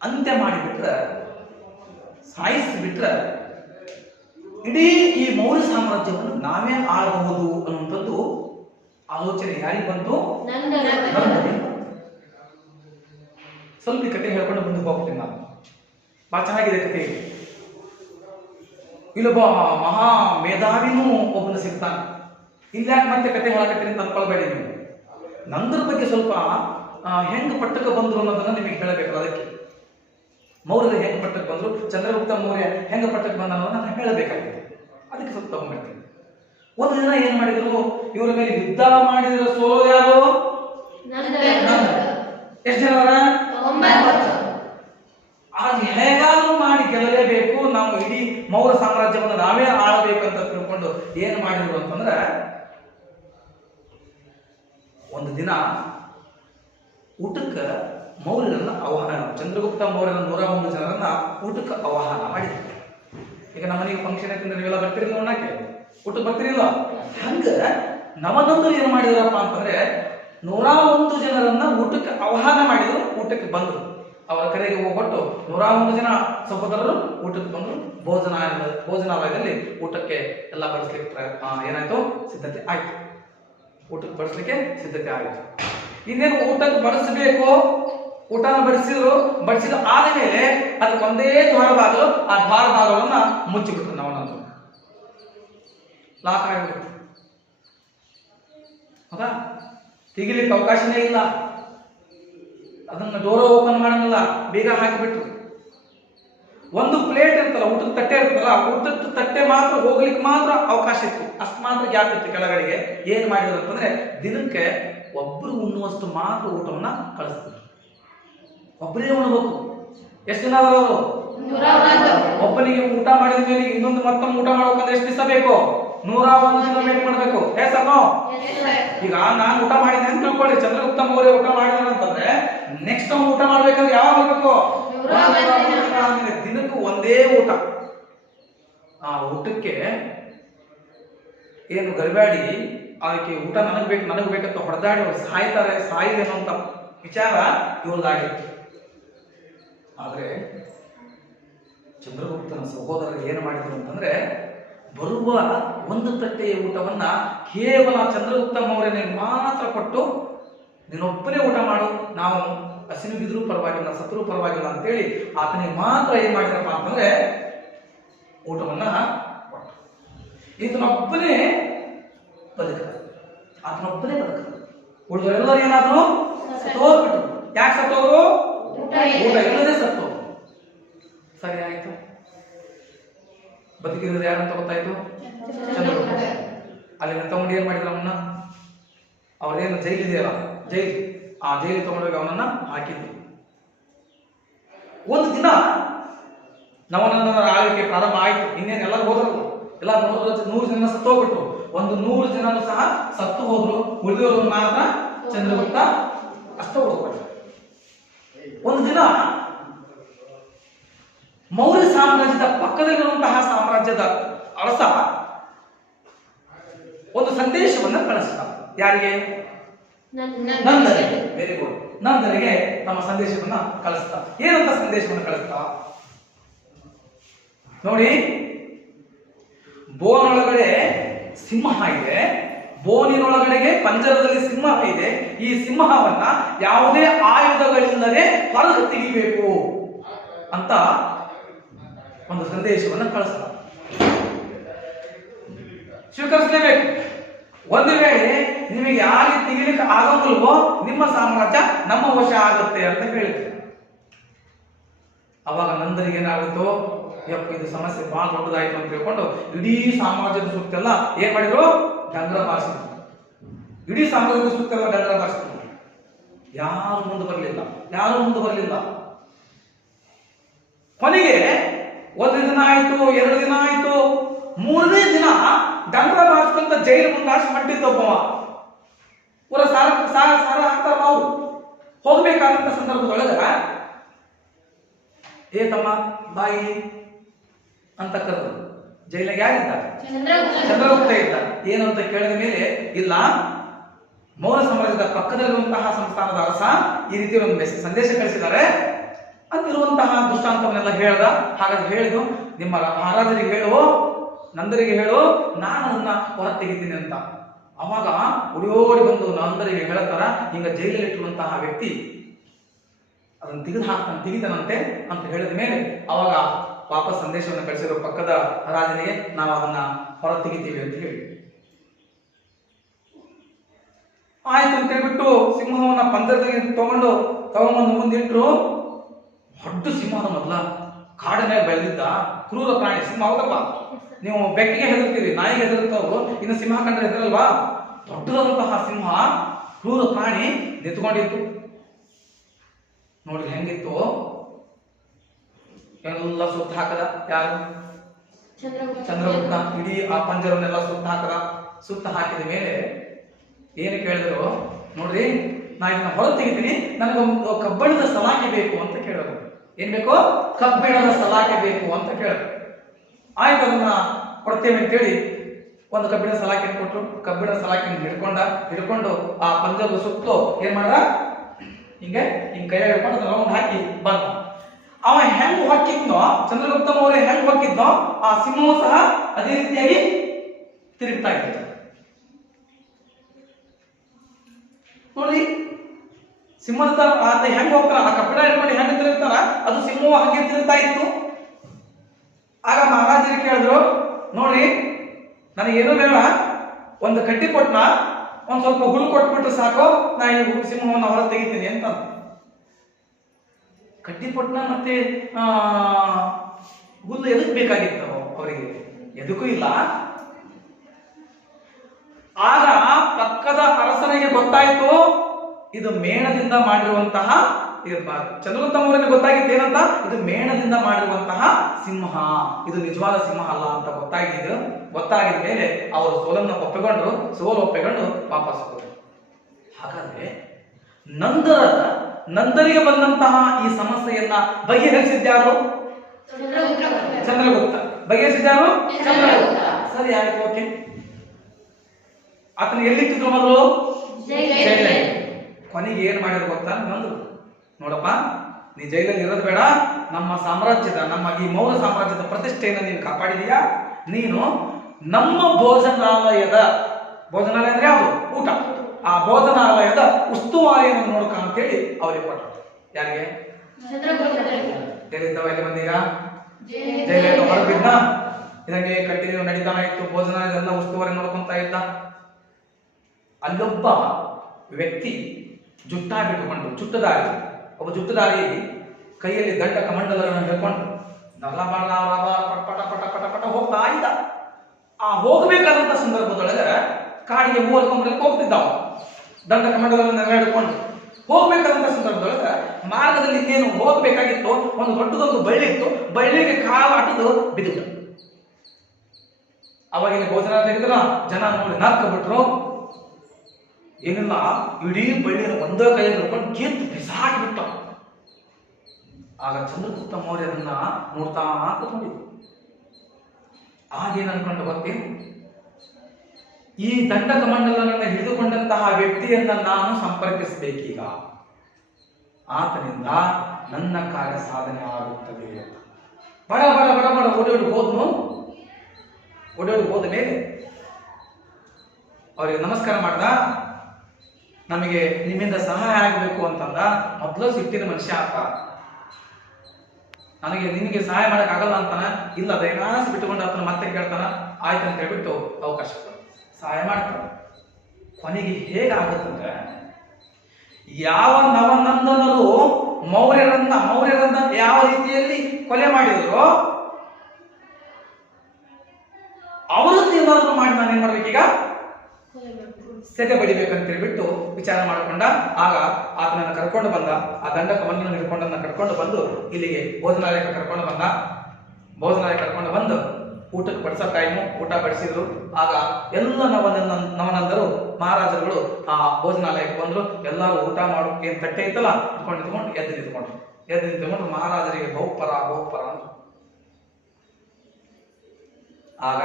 ಅಂತ್ಯ ಮಾಡಿಬಿಟ್ರೆ ಸಾಯಿಸಿಬಿಟ್ರೆ ಇಡೀ ಈ ಮೌರ್ಯ ಸಾಮ್ರಾಜ್ಯವನ್ನು ನಾವೇ ಆಳಬಹುದು ಅನ್ನುವಂಥದ್ದು ಆಲೋಚನೆ ಯಾರಿಗೆ ಬಂತು? ನಂದನಿಗೆ. ಸ್ವಲ್ಪ ಈ ಕತೆ ಹೇಳ್ಕೊಂಡು ಮುಂದಕ್ಕೆ ಹೋಗ್ತೀನಿ ನಾನು. ಬಹಳ ಚೆನ್ನಾಗಿದೆ ಕತೆ. ಇಲ್ಲೊಬ್ಬ ಮಹಾ ಮೇಧಾವಿನೂ ಒಬ್ಬನು ಸಿಗ್ತಾನೆ. ಇಲ್ಯಾಕೆ ಮತ್ತೆ ಕತೆ ಹೇಳಕತ್ತೀನಿ ಅಂತ ಅನ್ಕೊಳ್ಬೇಡಿ ನೀವು. ನಂದರ ಬಗ್ಗೆ ಸ್ವಲ್ಪ ಹೆಂಗ್ ಪಟ್ಟಕ್ಕೆ ಬಂದ್ರು ಅನ್ನೋದನ್ನ ನಿಮಗೆ ಹೇಳಬೇಕು. ಅದಕ್ಕೆ ಮೌರ್ಯರು ಹೆಂಗ್ ಪಟ್ಟಕ್ಕೆ ಬಂದ್ರು, ಚಂದ್ರಗುಪ್ತ ಮೌರ್ಯ ಹೆಂಗ ಪಟ್ಟಕ್ಕೆ ಬಂದ ಅನ್ನೋದನ್ನ ನಾನು ಹೇಳಬೇಕಾಗಿದೆ. ಅದಕ್ಕೆ ಸ್ವಲ್ಪ ತಗೊಂಡ್ಬಿಡ್ತೀನಿ. ಒಂದು ದಿನ ಏನ್ ಮಾಡಿದ್ರು, ಇವರ ಮೇಲೆ ಯುದ್ಧ ಮಾಡಿದ್ರು. ಸೋಲೋದು ಯಾರು? ಎಷ್ಟು ಜನ? ಆಗ ಹೇಗಾದ್ರೂ ಮಾಡಿ ಗೆಲ್ಲಲೇಬೇಕು, ನಾವು ಇಡೀ ಮೌರ್ಯ ಸಾಮ್ರಾಜ್ಯವನ್ನು ನಾವೇ ಆಳಬೇಕಂತ ತಿಳ್ಕೊಂಡು ಏನ್ ಮಾಡಿದ್ರು ಅಂತಂದ್ರೆ, ಒಂದು ದಿನ ಊಟಕ್ಕೆ ಮೌರ್ಯರನ್ನ ಆಹ್ವಾನ, ಚಂದ್ರಗುಪ್ತ ಮೌರ್ಯರ 101 ಜನರನ್ನ ಊಟಕ್ಕೆ ಆಹ್ವಾನ ಮಾಡಿದ್ರು. ಈಗ ನಮ್ಮ ಮನೆಗೆ ಫಂಕ್ಷನ್ ಯಾಕಂದ್ರೆ ನೀವೆಲ್ಲ ಬರ್ತಿರಲಿಲ್ಲ, ಅನ್ನಕ್ಕೆ ಊಟಕ್ಕೆ ಬರ್ತಿರಲಿಲ್ಲ. ಹಂಗ ನವನಂದರು ಏನ್ ಮಾಡಿದ್ರಪ್ಪ ಅಂತಂದ್ರೆ 101 ಜನರನ್ನ ಊಟಕ್ಕೆ ಆಹ್ವಾನ ಮಾಡಿದ್ರು. ಊಟಕ್ಕೆ ಬಂದ್ರು. ಅವರ ಕರೆಗೆ ಹೋಗ್ಬಿಟ್ಟು 101 ಜನ ಸಹೋದರರು ಊಟಕ್ಕೆ ಬಂದ್ರು. ಭೋಜನಾಲಯದಲ್ಲಿ ಊಟಕ್ಕೆ ಎಲ್ಲ ಬಡಿಸ್ಲಿಕ್ಕೆ ಏನಾಯ್ತು, ಸಿದ್ಧತೆ ಆಯ್ತು. ಊಟಕ್ಕೆ ಬಡಿಸ್ಲಿಕ್ಕೆ ಸಿದ್ಧತೆ ಆಯ್ತು. ಇನ್ನೇನು ಊಟಕ್ಕೆ ಬಡಿಸಬೇಕು, ಊಟನ ಬಡಿಸಿದ ಆದಮೇಲೆ ಅದಕ್ಕೆ ಒಂದೇ ದ್ವಾರ ಬಾಗಿಲು, ಆ ದ್ವಾರ ಬಾಗಿಲನ್ನ ಮುಚ್ಚಿಬಿಟ್ರು. ನವನಂದರು ಲಾಕ್ ಆಗಿಬಿಟ್ಟು, ಹೌದಾ, ತೆಗಿಲಿಕ್ಕೆ ಅವಕಾಶನೇ ಇಲ್ಲ. ಅದನ್ನ ಡೋರ್ ಓಪನ್ ಮಾಡಂಗಿಲ್ಲ, ಬೇಗ ಹಾಕಿಬಿಟ್ರು. ಒಂದು ಪ್ಲೇಟ್ ಇರ್ತಲ್ಲ, ಊಟದ ತಟ್ಟೆ ಇರ್ತಲ್ಲ, ಊಟದ ತಟ್ಟೆ ಮಾತ್ರ ಹೋಗ್ಲಿಕ್ಕೆ ಮಾತ್ರ ಅವಕಾಶ ಇತ್ತು. ಅಷ್ಟು ಮಾತ್ರ ಗ್ಯಾಪ್ ಇತ್ತು ಕೆಳಗಡೆಗೆ. ಏನ್ ಮಾಡಿದ್ರು ಅಂತಂದ್ರೆ, ದಿನಕ್ಕೆ ಒಬ್ರು ಉಣ್ಣುವಷ್ಟು ಮಾತ್ರ ಊಟವನ್ನ ಕಳಿಸ್ತಿದ್ರು. ಒಬ್ಬರೇ ಉಣ್ಣಬೇಕು. ಎಷ್ಟು ದಿನ ಅವರು? ಒಬ್ಬನಿಗೆ ಊಟ ಮಾಡಿದ ಮೇಲೆ ಇನ್ನೊಂದು ಮತ್ತೊಮ್ಮೆ ಊಟ ಮಾಡ್ಬೇಕಂದ್ರೆ ಎಷ್ಟು ದಿವಸ ಬೇಕು? 101 ದಿನ ವೇಟ್ ಮಾಡ್ಬೇಕು. ಸರ್ ಈಗ ನಾನು ಊಟ ಮಾಡಿದೆ ಅಂತ ತಿಳ್ಕೊಳ್ಳಿ, ಚಂದ್ರಗುಪ್ತ ಮೌರ್ಯ ಊಟ ಮಾಡಿದಾರೆ ಅಂತಂದ್ರೆ ನೆಕ್ಸ್ಟ್ ಟೈಮ್ ಊಟ ಮಾಡ್ಬೇಕಂದ್ರೆ ಯಾವಾಗ ಮಾಡ್ಬೇಕು? ದಿನಕ್ಕೂ ಒಂದೇ ಊಟ. ಆ ಊಟಕ್ಕೆ ಏನು ಗರಿಬೇಡಿ, ಅದಕ್ಕೆ ಊಟ ನನಗ್ ಬೇಕಂತ ಹೊಡೆದಾಡಿ ಅವ್ರು ಸಾಯಿದೇನೋ ಅಂತ ವಿಚಾರ ಇವ್ರದಾಗಿತ್ತು. ಆದ್ರೆ ಚಂದ್ರಗುಪ್ತನ ಸಹೋದರರು ಏನು ಮಾಡಿದ್ರು ಅಂತಂದ್ರೆ, ಬರುವ ಒಂದು ತಟ್ಟೆಯ ಊಟವನ್ನ ಕೇವಲ ಚಂದ್ರಗುಪ್ತ ಮೌರ್ಯನಿಗೆ ಮಾತ್ರ ಕೊಟ್ಟು, ನೀನೊಬ್ಬನೇ ಊಟ ಮಾಡು, ನಾವು ಹಸಿವಿಗಿದ್ರೂ ಪರವಾಗಿಲ್ಲ, ಸತ್ರೂ ಪರವಾಗಿಲ್ಲ ಅಂತೇಳಿ ಆತನಿಗೆ ಮಾತ್ರ ಏನ್ ಮಾಡಿದ್ರಪ್ಪ ಅಂತಂದ್ರೆ ಊಟವನ್ನ ಕೊಟ್ಟು. ಈತನೊಬ್ಬನೇ ಬದುಕ, ಆತನೊಬ್ಬನೇ ಬದುಕ. ಉಳಿದವರೆಲ್ಲರೂ ಏನಾದ್ರು ಸತ್ತೋಗ್ಬಿಟ್ರು. ಯಾಕೆ ಸತ್ತೋದ್ರು? ಊಟ ಇಲ್ಲದೆ ಸತ್ತೋದ್ರು. ಸರಿ ಆಯ್ತು. ಬದುಕಿದ್ರೆ ಯಾರಂತ ಗೊತ್ತಾಯ್ತು? ಚಂದ್ರಗುಪ್ತ. ಅಲ್ಲಿ ತಗೊಂಡು ಏನ್ ಮಾಡಿದ್ರು ಅವನ್ನ? ಅವ್ರೇನು ಜೈಲಿದೆಯಲ್ಲ, ಆ ಜೈಲು ತಗೊಂಡೋಗಿ ಅವನನ್ನ ಹಾಕಿದ್ರು. ಒಂದು ದಿನ ನವನನ್ನ ಆಳ್ವಿಕೆ ಪ್ರಾರಂಭ ಆಯ್ತು. ಇನ್ನೇನು ಎಲ್ಲರೂ ಹೋದ್ರಲ್ಲ, ಎಲ್ಲ 100 ಜನ ಸತ್ತು ಹೋಗ್ಬಿಟ್ರು. ಒಂದು 100 ಜನರು ಸಹ ಸತ್ತು ಹೋದ್ರು. ಉಳಿದವರು ಮಾತ್ರ ಚಂದ್ರಗುಪ್ತ ಅಷ್ಟೇ ಉಳ್ಕೊಂಡ್ರು. ಒಂದು ದಿನ ಮೌರ್ಯ ಸಾಮ್ರಾಜ್ಯದ ಪಕ್ಕದಲ್ಲಿರುವಂತಹ ಸಾಮ್ರಾಜ್ಯದ ಅರಸ ಒಂದು ಸಂದೇಶವನ್ನ ಕಳಿಸ್ತ. ಯಾರಿಗೆ? ನಂದನಿಗೆ. Very good. ನಂದನಿಗೆ ತಮ್ಮ ಸಂದೇಶವನ್ನ ಕಳಿಸ್ತಾ. ಏನಂತ ಸಂದೇಶವನ್ನು ಕಳಿಸ್ತಾ ನೋಡಿ. ಬೋನೊಳಗಡೆ ಸಿಂಹ ಇದೆ, ಬೋನಿನೊಳಗಡೆಗೆ ಪಂಜರದಲ್ಲಿ ಸಿಂಹ ಇದೆ. ಈ ಸಿಂಹವನ್ನ ಯಾವುದೇ ಆಯುಧಗಳಿಲ್ಲದೆ ಹೊರಗೆ ತೆಗಿಬೇಕು ಅಂತ ಒಂದು ಸಂದೇಶವನ್ನು ಕಳಿಸ್ತಾರೆ. ಸ್ವೀಕರಿಸಲೇಬೇಕು. ಒಂದು ವೇಳೆ ನಿಮಗೆ ಯಾರಿಗೆ ತೆಗಿಲಿಕ್ಕೆ ಆಗಂಗಿಲ್ವೋ ನಿಮ್ಮ ಸಾಮ್ರಾಜ್ಯ ನಮ್ಮ ವಶ ಆಗುತ್ತೆ ಅಂತ ಹೇಳಿದ್ರು. ಅವಾಗ ನಂದನಿಗೆ ಏನಾಗುತ್ತೋ, ಯಪ್ಪ ಇದು ಸಮಸ್ಯೆ ಬಹಳ ದೊಡ್ಡದಾಯ್ತು ಅಂತ ತಿಳ್ಕೊಂಡು ಇಡೀ ಸಾಮ್ರಾಜ್ಯದ ಸುತ್ತೆಲ್ಲ ಏನ್ ಮಾಡಿದ್ರು? ಡಂಗರ ಬಾರಿಸಿದ್ರು. ಇಡೀ ಸಾಮ್ರಾಜ್ಯದ ಸುತ್ತೆಲ್ಲ ಡಂಗರ ಬಾರಿಸಿದ್ರು. ಯಾರು ಮುಂದೆ ಬರಲಿಲ್ಲ. ಕೊನೆಗೆ 1 ದಿನ ಆಯ್ತು, 2 ದಿನ ಆಯ್ತು, 3ನೇ ದಿನ ಡಂಗರ ಬಾರಿಸ್ಕೊಂತ ಜೈಲು ಮುಂದಾಸಿ ಹೊಂಟಿದ್ದೊಬ್ಬವ. ಪೂರ ಸಾರ ಹಾಕ್ತಾರ ಅವ್ರು. ಹೋಗ್ಬೇಕಾದಂತ ಸಂದರ್ಭದೊಳಗ ತಮ್ಮ ಬಾಯಿ ಅಂತ ಕರೆದು ಜೈಲಿಗೆ ಯಾರಿದ್ದ? ಚಂದ್ರಗುಪ್ತ ಇದ್ದ. ಏನು ಅಂತ ಕೇಳಿದ ಮೇಲೆ, ಇಲ್ಲ, ಮೌರ್ಯ ಸಾಮ್ರಾಜ್ಯದ ಪಕ್ಕದಲ್ಲಿರುವಂತಹ ಸಂಸ್ಥಾನದ ಅರಸ ಈ ರೀತಿ ಒಂದು ಸಂದೇಶ ಕಳಿಸಿದ್ದಾರೆ, ಅಂತಿರುವಂತಹ ದೃಷ್ಟಾಂತವನ್ನೆಲ್ಲ ಹೇಳ್ದ. ಹಾಗಾದ್ರೆ ಹೇಳಿದು, ನಿಮ್ಮ ಮಹಾರಾಜರಿಗೆ ಹೇಳು, ನಂದರಿಗೆ ಹೇಳು, ನಾನು ಅದನ್ನ ಹೊರ ತೆಗಿತೀನಿ ಅಂತ. ಅವಾಗ ಓಡಿ ಬಂದು ನಂದರಿಗೆ ಹೇಳ್ತಾರ, ಹಿಂಗ ಜೈಲಲ್ಲಿ ಇಟ್ಟಿರುವಂತಹ ವ್ಯಕ್ತಿ ಅದನ್ನ ತೆಗಿತಾನಂತೆ ಅಂತ ಹೇಳಿದ ಮೇಲೆ ಅವಾಗ ವಾಪಸ್ ಸಂದೇಶವನ್ನು ಕಳಿಸಿರೋ ಪಕ್ಕದ ರಾಜನಿಗೆ, ನಾವು ಅದನ್ನ ಹೊರ ತೆಗಿತೀವಿ ಅಂತ ಹೇಳಿ ಆಯ್ತು ಅಂತ ಹೇಳ್ಬಿಟ್ಟು ಸಿಂಹವನ್ನ ಪಂಜರದಲ್ಲಿ ತಗೊಂಡ್ಬಂದು ಮುಂದಿಟ್ರು. ದೊಡ್ಡ ಸಿಂಹದ ಮೊದಲ ಕಾಡಿನಾಗ ಬೆಳೆದಿದ್ದ ಕ್ರೂರ ಪ್ರಾಣಿ ಸಿಂಹ. ಹೌದಪ್ಪ, ನೀವು ಬೆಕ್ಕಿಗೆ ಹೆದರ್ತೀರಿ, ನಾಯಿಗೆ ಹೆದರ್ತವ್ರು, ಇನ್ನು ಸಿಂಹ ಕಂಡ್ರೆ ಹೆದರಲ್ವಾ? ದೊಡ್ಡದಾದಂತಹ ಸಿಂಹ, ಕ್ರೂರ ಪ್ರಾಣಿ ನಿಂತ್ಕೊಂಡಿತ್ತು. ನೋಡಿ ಹೆಂಗಿತ್ತು, ಎಲ್ಲ ಸುತ್ತ ಹಾಕದ. ಯಾರು? ಚಂದ್ರಗುಪ್ತ. ಇಡೀ ಆ ಪಂಜರವನ್ನೆಲ್ಲ ಸುತ್ತ ಹಾಕಿದ ಮೇಲೆ ಏನು ಕೇಳಿದ್ರು, ನೋಡ್ರಿ ನಾ ಇದನ್ನ ಹೊರ ತೆಗಿತೀನಿ, ನನಗೊಂದು ಕಬ್ಬಿಣದ ಸಲಾಕೆ ಬೇಕು ಅಂತ ಕೇಳೋದು. ಏನ್ ಬೇಕು? ಕಬ್ಬಿಣದ ಸಲಾಕೆ ಬೇಕು ಅಂತ ಕೇಳಿದ್ರು. ಆಯ್ತು, ಅದನ್ನ ಕೊಡ್ತೇವೆ ಅಂತೇಳಿ ಒಂದು ಕಬ್ಬಿಣದ ಸಲಾಕೆ ಕೊಟ್ಟರು. ಕಬ್ಬಿಣದ ಸಲಾಕೆ ಹಿಡ್ಕೊಂಡು ಆ ಪಂಜರದ ಸುತ್ತಲೂ ಏನ್ ಮಾಡ್ದ, ಹಿಂಗೆ ಕೈಯಾಗ ಹಿಡ್ಕೊಂಡು ರೌಂಡ್ ಹಾಕಿ ಬಂದ. ಅವ ಹೆಂಗ್ ಹೊಕ್ಕಿದ್ನೋ, ಚಂದ್ರಗುಪ್ತ ಮೌರ್ಯ ಹೆಂಗ್ ಹೊಕ್ಕಿದ್ನೋ, ಆ ಸಿಂಹವು ಸಹ ಅದೇ ರೀತಿಯಾಗಿ ತಿರುಗ್ತಾ ಇತ್ತು. ನೋಡಿ, ಸಿಂಹದ ಆತ ಹೆಂಗ್ ಹೋಗ್ತಾರ, ಆ ಕಬ್ಬಿಣ ಹಿಡ್ಕೊಂಡು ಹೆಂಗ್ ತಿರುಗ್ತಾರ, ಅದು ಸಿಂಹವು ಹಂಗೆ ತಿರುಗ್ತಾ ಇತ್ತು. ಆಗ ಮಹಾರಾಜರಿಗೆ ಕೇಳಿದ್ರು, ನೋಡಿ ನನಗೇನು ಬೇಡ, ಒಂದು ಕಟ್ಟಿ ಕೊಟ್ನ, ಒಂದ್ ಸ್ವಲ್ಪ ಹುಲ್ಲು ಕೊಟ್ಬಿಟ್ರೆ ಸಾಕು, ನಾ ಈ ಸಿಂಹವನ್ನು ಹೊರ ತೆಗಿತೀನಿ ಅಂತ. ಕಟ್ಟಿ ಕೊಟ್ನ ಮತ್ತೆ ಹುಲ್ಲು ಎದಕ್ ಬೇಕಾಗಿತ್ತು ಅವರಿಗೆ? ಎದಕ್ಕೂ ಇಲ್ಲ. ಆಗ ಪಕ್ಕದ ಅರಸನಿಗೆ ಗೊತ್ತಾಯ್ತು, ಇದು ಮೇಣದಿಂದ ಮಾಡಿರುವಂತಹ, ಚಂದ್ರಗುಪ್ತ ಮೌರ್ಯನಿಗೆ ಗೊತ್ತಾಗಿತ್ತು ಏನಂತ, ಇದು ಮೇಣದಿಂದ ಮಾಡಿರುವಂತಹ ಸಿಂಹ, ಇದು ನಿಜವಾದ ಸಿಂಹ ಅಲ್ಲ ಅಂತ ಗೊತ್ತಾಗಿದ ಮೇಲೆ ಅವರು ಸೋಲು ಒಪ್ಪಿಕೊಂಡು ವಾಪಸ್ ಹೋದರು. ಹಾಗಾದ್ರೆ ನಂದರಿಗೆ ಬಂದಂತಹ ಈ ಸಮಸ್ಯೆಯನ್ನ ಬಗೆಹರಿಸಿದ್ಯಾರು? ಚಂದ್ರಗುಪ್ತ. ಬಗೆಹರಿಸಿದ್ಯಾರು? ಚಂದ್ರಗುಪ್ತ. ಸರಿ, ಆಯ್ತು, ಓಕೆ. ಆತನ ಎಲ್ಲಿಟ್ಟಿದ್ರು ಮೊದಲು? ಜೈಲಲ್ಲಿ. ಕೊನೆಗೆ ಏನ್ ಮಾಡಿದ್ರು ಗೊತ್ತಾ? ನಂದ್ರು, ನೋಡಪ್ಪ, ನೀ ಜೈಲಲ್ಲಿ ಇರೋದು ಬೇಡ, ನಮ್ಮ ಸಾಮ್ರಾಜ್ಯದ, ನಮ್ಮ ಈ ಮೌರ್ಯ ಸಾಮ್ರಾಜ್ಯದ ಪ್ರತಿಷ್ಠೆಯನ್ನು ನೀನು ಕಾಪಾಡಿದೀಯಾ, ನೀನು ನಮ್ಮ ಭೋಜನಾಲಯ ಅಂದ್ರೆ ಯಾವುದು? ಊಟ. ಆ ಭೋಜನಾಲಯದ ಉಸ್ತುವಾರಿಯನ್ನು ನೋಡ್ಕ ಅಂತೇಳಿ ಅವರಿಗೆ ಕೊಟ್ಟರು. ಯಾರಿಗೆ? ಎಲ್ಲಿದ್ದವ? ಎಲ್ಲಿ ಬಂದೀಗ? ಜೈಲಿಂದ ಹೊರಬಿದ್ದ. ಇದಕ್ಕೆ ಕಂಟಿನ್ಯೂ ನಡೀತಾನ ಇತ್ತು. ಭೋಜನಾಲಯದ ಉಸ್ತುವಾರಿ ನೋಡ್ಕೊಂತ ಇದ್ದ. ಅಲ್ಲೊಬ್ಬ ವ್ಯಕ್ತಿ ಜುಟ್ಟದಾರಿ ಕೈಯಲ್ಲಿ ದಂಡ ಕಮಂಡಲವನ್ನು ಹಿಡ್ಕೊಂಡು ಪಟ ಪಟ ಪಟ ಪಟ ಹೋಗ್ತಾ ಇದ್ದ. ಆ ಹೋಗಬೇಕಾದಂತ ಸಂದರ್ಭದೊಳಗೆ ಕಾಡಿಗೆ ಹೋಗ್ತಿದ್ದಾವ, ದಂಡ ಕಮಂಡಲವನ್ನು ಹಿಡ್ಕೊಂಡು ಹೋಗ್ಬೇಕಾದಂತ ಸಂದರ್ಭದೊಳಗೆ ಮಾರ್ಗದಲ್ಲಿ ಇನ್ನೇನು ಹೋಗ್ಬೇಕಾಗಿತ್ತು, ಒಂದು ದೊಡ್ಡದೊಂದು ಬಳ್ಳಿ ಇತ್ತು, ಬಳ್ಳಿಗೆ ಕಾಲು ಅಟದು ಬಿದ್ದ. ಅವಾಗಿನ ಭೋಜನ ತೆಗೆದ್ರ ಜನ ನೋಡಿ ನಕ್ಕ ಬಿಟ್ರು. ಏನಿಲ್ಲ, ಇಡೀ ಬಳ್ಳಿಯನ್ನು ಒಂದೇ ಕೈಯಲ್ಲಿ ಹಿಡ್ಕೊಂಡು ಕಿತ್ತು ಬಿಸಾಕಿಬಿಟ್ಟ. ಆಗ ಚಂದ್ರಗುಪ್ತ ಮೌರ್ಯ ಅದನ್ನ ನೋಡ್ತಾ ಕೂತ್ಕೊಂಡಿದ್ರು. ಆಗೇನು ಅನ್ಕೊಂಡು ಗೊತ್ತೇನು, ಈ ದಂಡ ಕಮಂಡಲವನ್ನು ಹಿಡಿದುಕೊಂಡಂತಹ ವ್ಯಕ್ತಿಯನ್ನ ನಾನು ಸಂಪರ್ಕಿಸಬೇಕೀಗ, ಆತನಿಂದ ನನ್ನ ಕಾರ್ಯ ಸಾಧನೆ ಆಗುತ್ತದೆ. ಬಡ ಬಡ ಬಡ ಬಡ ಓಡೋಡಿ ಹೋದ ಮೇಲೆ ಅವರಿಗೆ ನಮಸ್ಕಾರ ಮಾಡ್ದ. ನಮಗೆ ನಿಮ್ಮಿಂದ ಸಹಾಯ ಆಗಬೇಕು ಅಂತಂದ. ಮೊದಲು ಸಿಟ್ಟಿನ ಮನುಷ್ಯ ಆತ. ನಿನಗೆ ಸಹಾಯ ಮಾಡಕ್ ಆಗಲ್ಲ ಅಂತಾನ. ಇಲ್ಲ, ದಯನಾಸ ಬಿಟ್ಟುಕೊಂಡು ಆತನ ಮತ್ತೆ ಕೇಳ್ತಾನ. ಆಯ್ತು ಅಂತ ಹೇಳ್ಬಿಟ್ಟು ಅವಕಾಶ ಸಹಾಯ ಮಾಡ್ತಾನೆ. ಕೊನೆಗೆ ಹೇಗಾಗುತ್ತಂದ್ರೆ, ಯಾವ ನವನಂದನರು ಮೌರ್ಯರನ್ನ ಯಾವ ರೀತಿಯಲ್ಲಿ ಕೊಲೆ ಮಾಡಿದ್ರು, ಅವರನ್ನು ಏನಾದ್ರು ಮಾಡಿ ನಾನು ಏನ್ ಮಾಡ್ಬೇಕೀಗ, ಸೆದೆ ಬಡಿಬೇಕಂತ ಹೇಳ್ಬಿಟ್ಟು ವಿಚಾರ ಮಾಡಿಕೊಂಡ. ಆಗ ಆತನನ್ನ ಕರ್ಕೊಂಡು ಬಂದ. ಆ ದಂಡ ಕಮಂಡಲನ್ನು ಹಿಡ್ಕೊಂಡನ್ನ ಕರ್ಕೊಂಡು ಬಂದು ಇಲ್ಲಿಗೆ ಭೋಜನಾಲಯಕ್ಕೆ ಕರ್ಕೊಂಡು ಬಂದು ಊಟಕ್ಕೆ ಬಡಿಸೋ ಟೈಮು ಊಟ ಬಡಿಸಿದ್ರು. ಆಗ ಎಲ್ಲ ನವನಂದರು ಮಹಾರಾಜರುಗಳು ಆ ಭೋಜನಾಲಯಕ್ಕೆ ಬಂದ್ರು. ಎಲ್ಲರೂ ಊಟ ಮಾಡೋಕೆ ಏನ್ ತಟ್ಟೆ ಇತ್ತಲ್ಲ ನಿಂತ್ಕೊಂಡು ಎದ್ದು ನಿಂತ್ಕೊಂಡು ಮಹಾರಾಜರಿಗೆ ಬಹುಪರ ಅಂದ್ರು. ಆಗ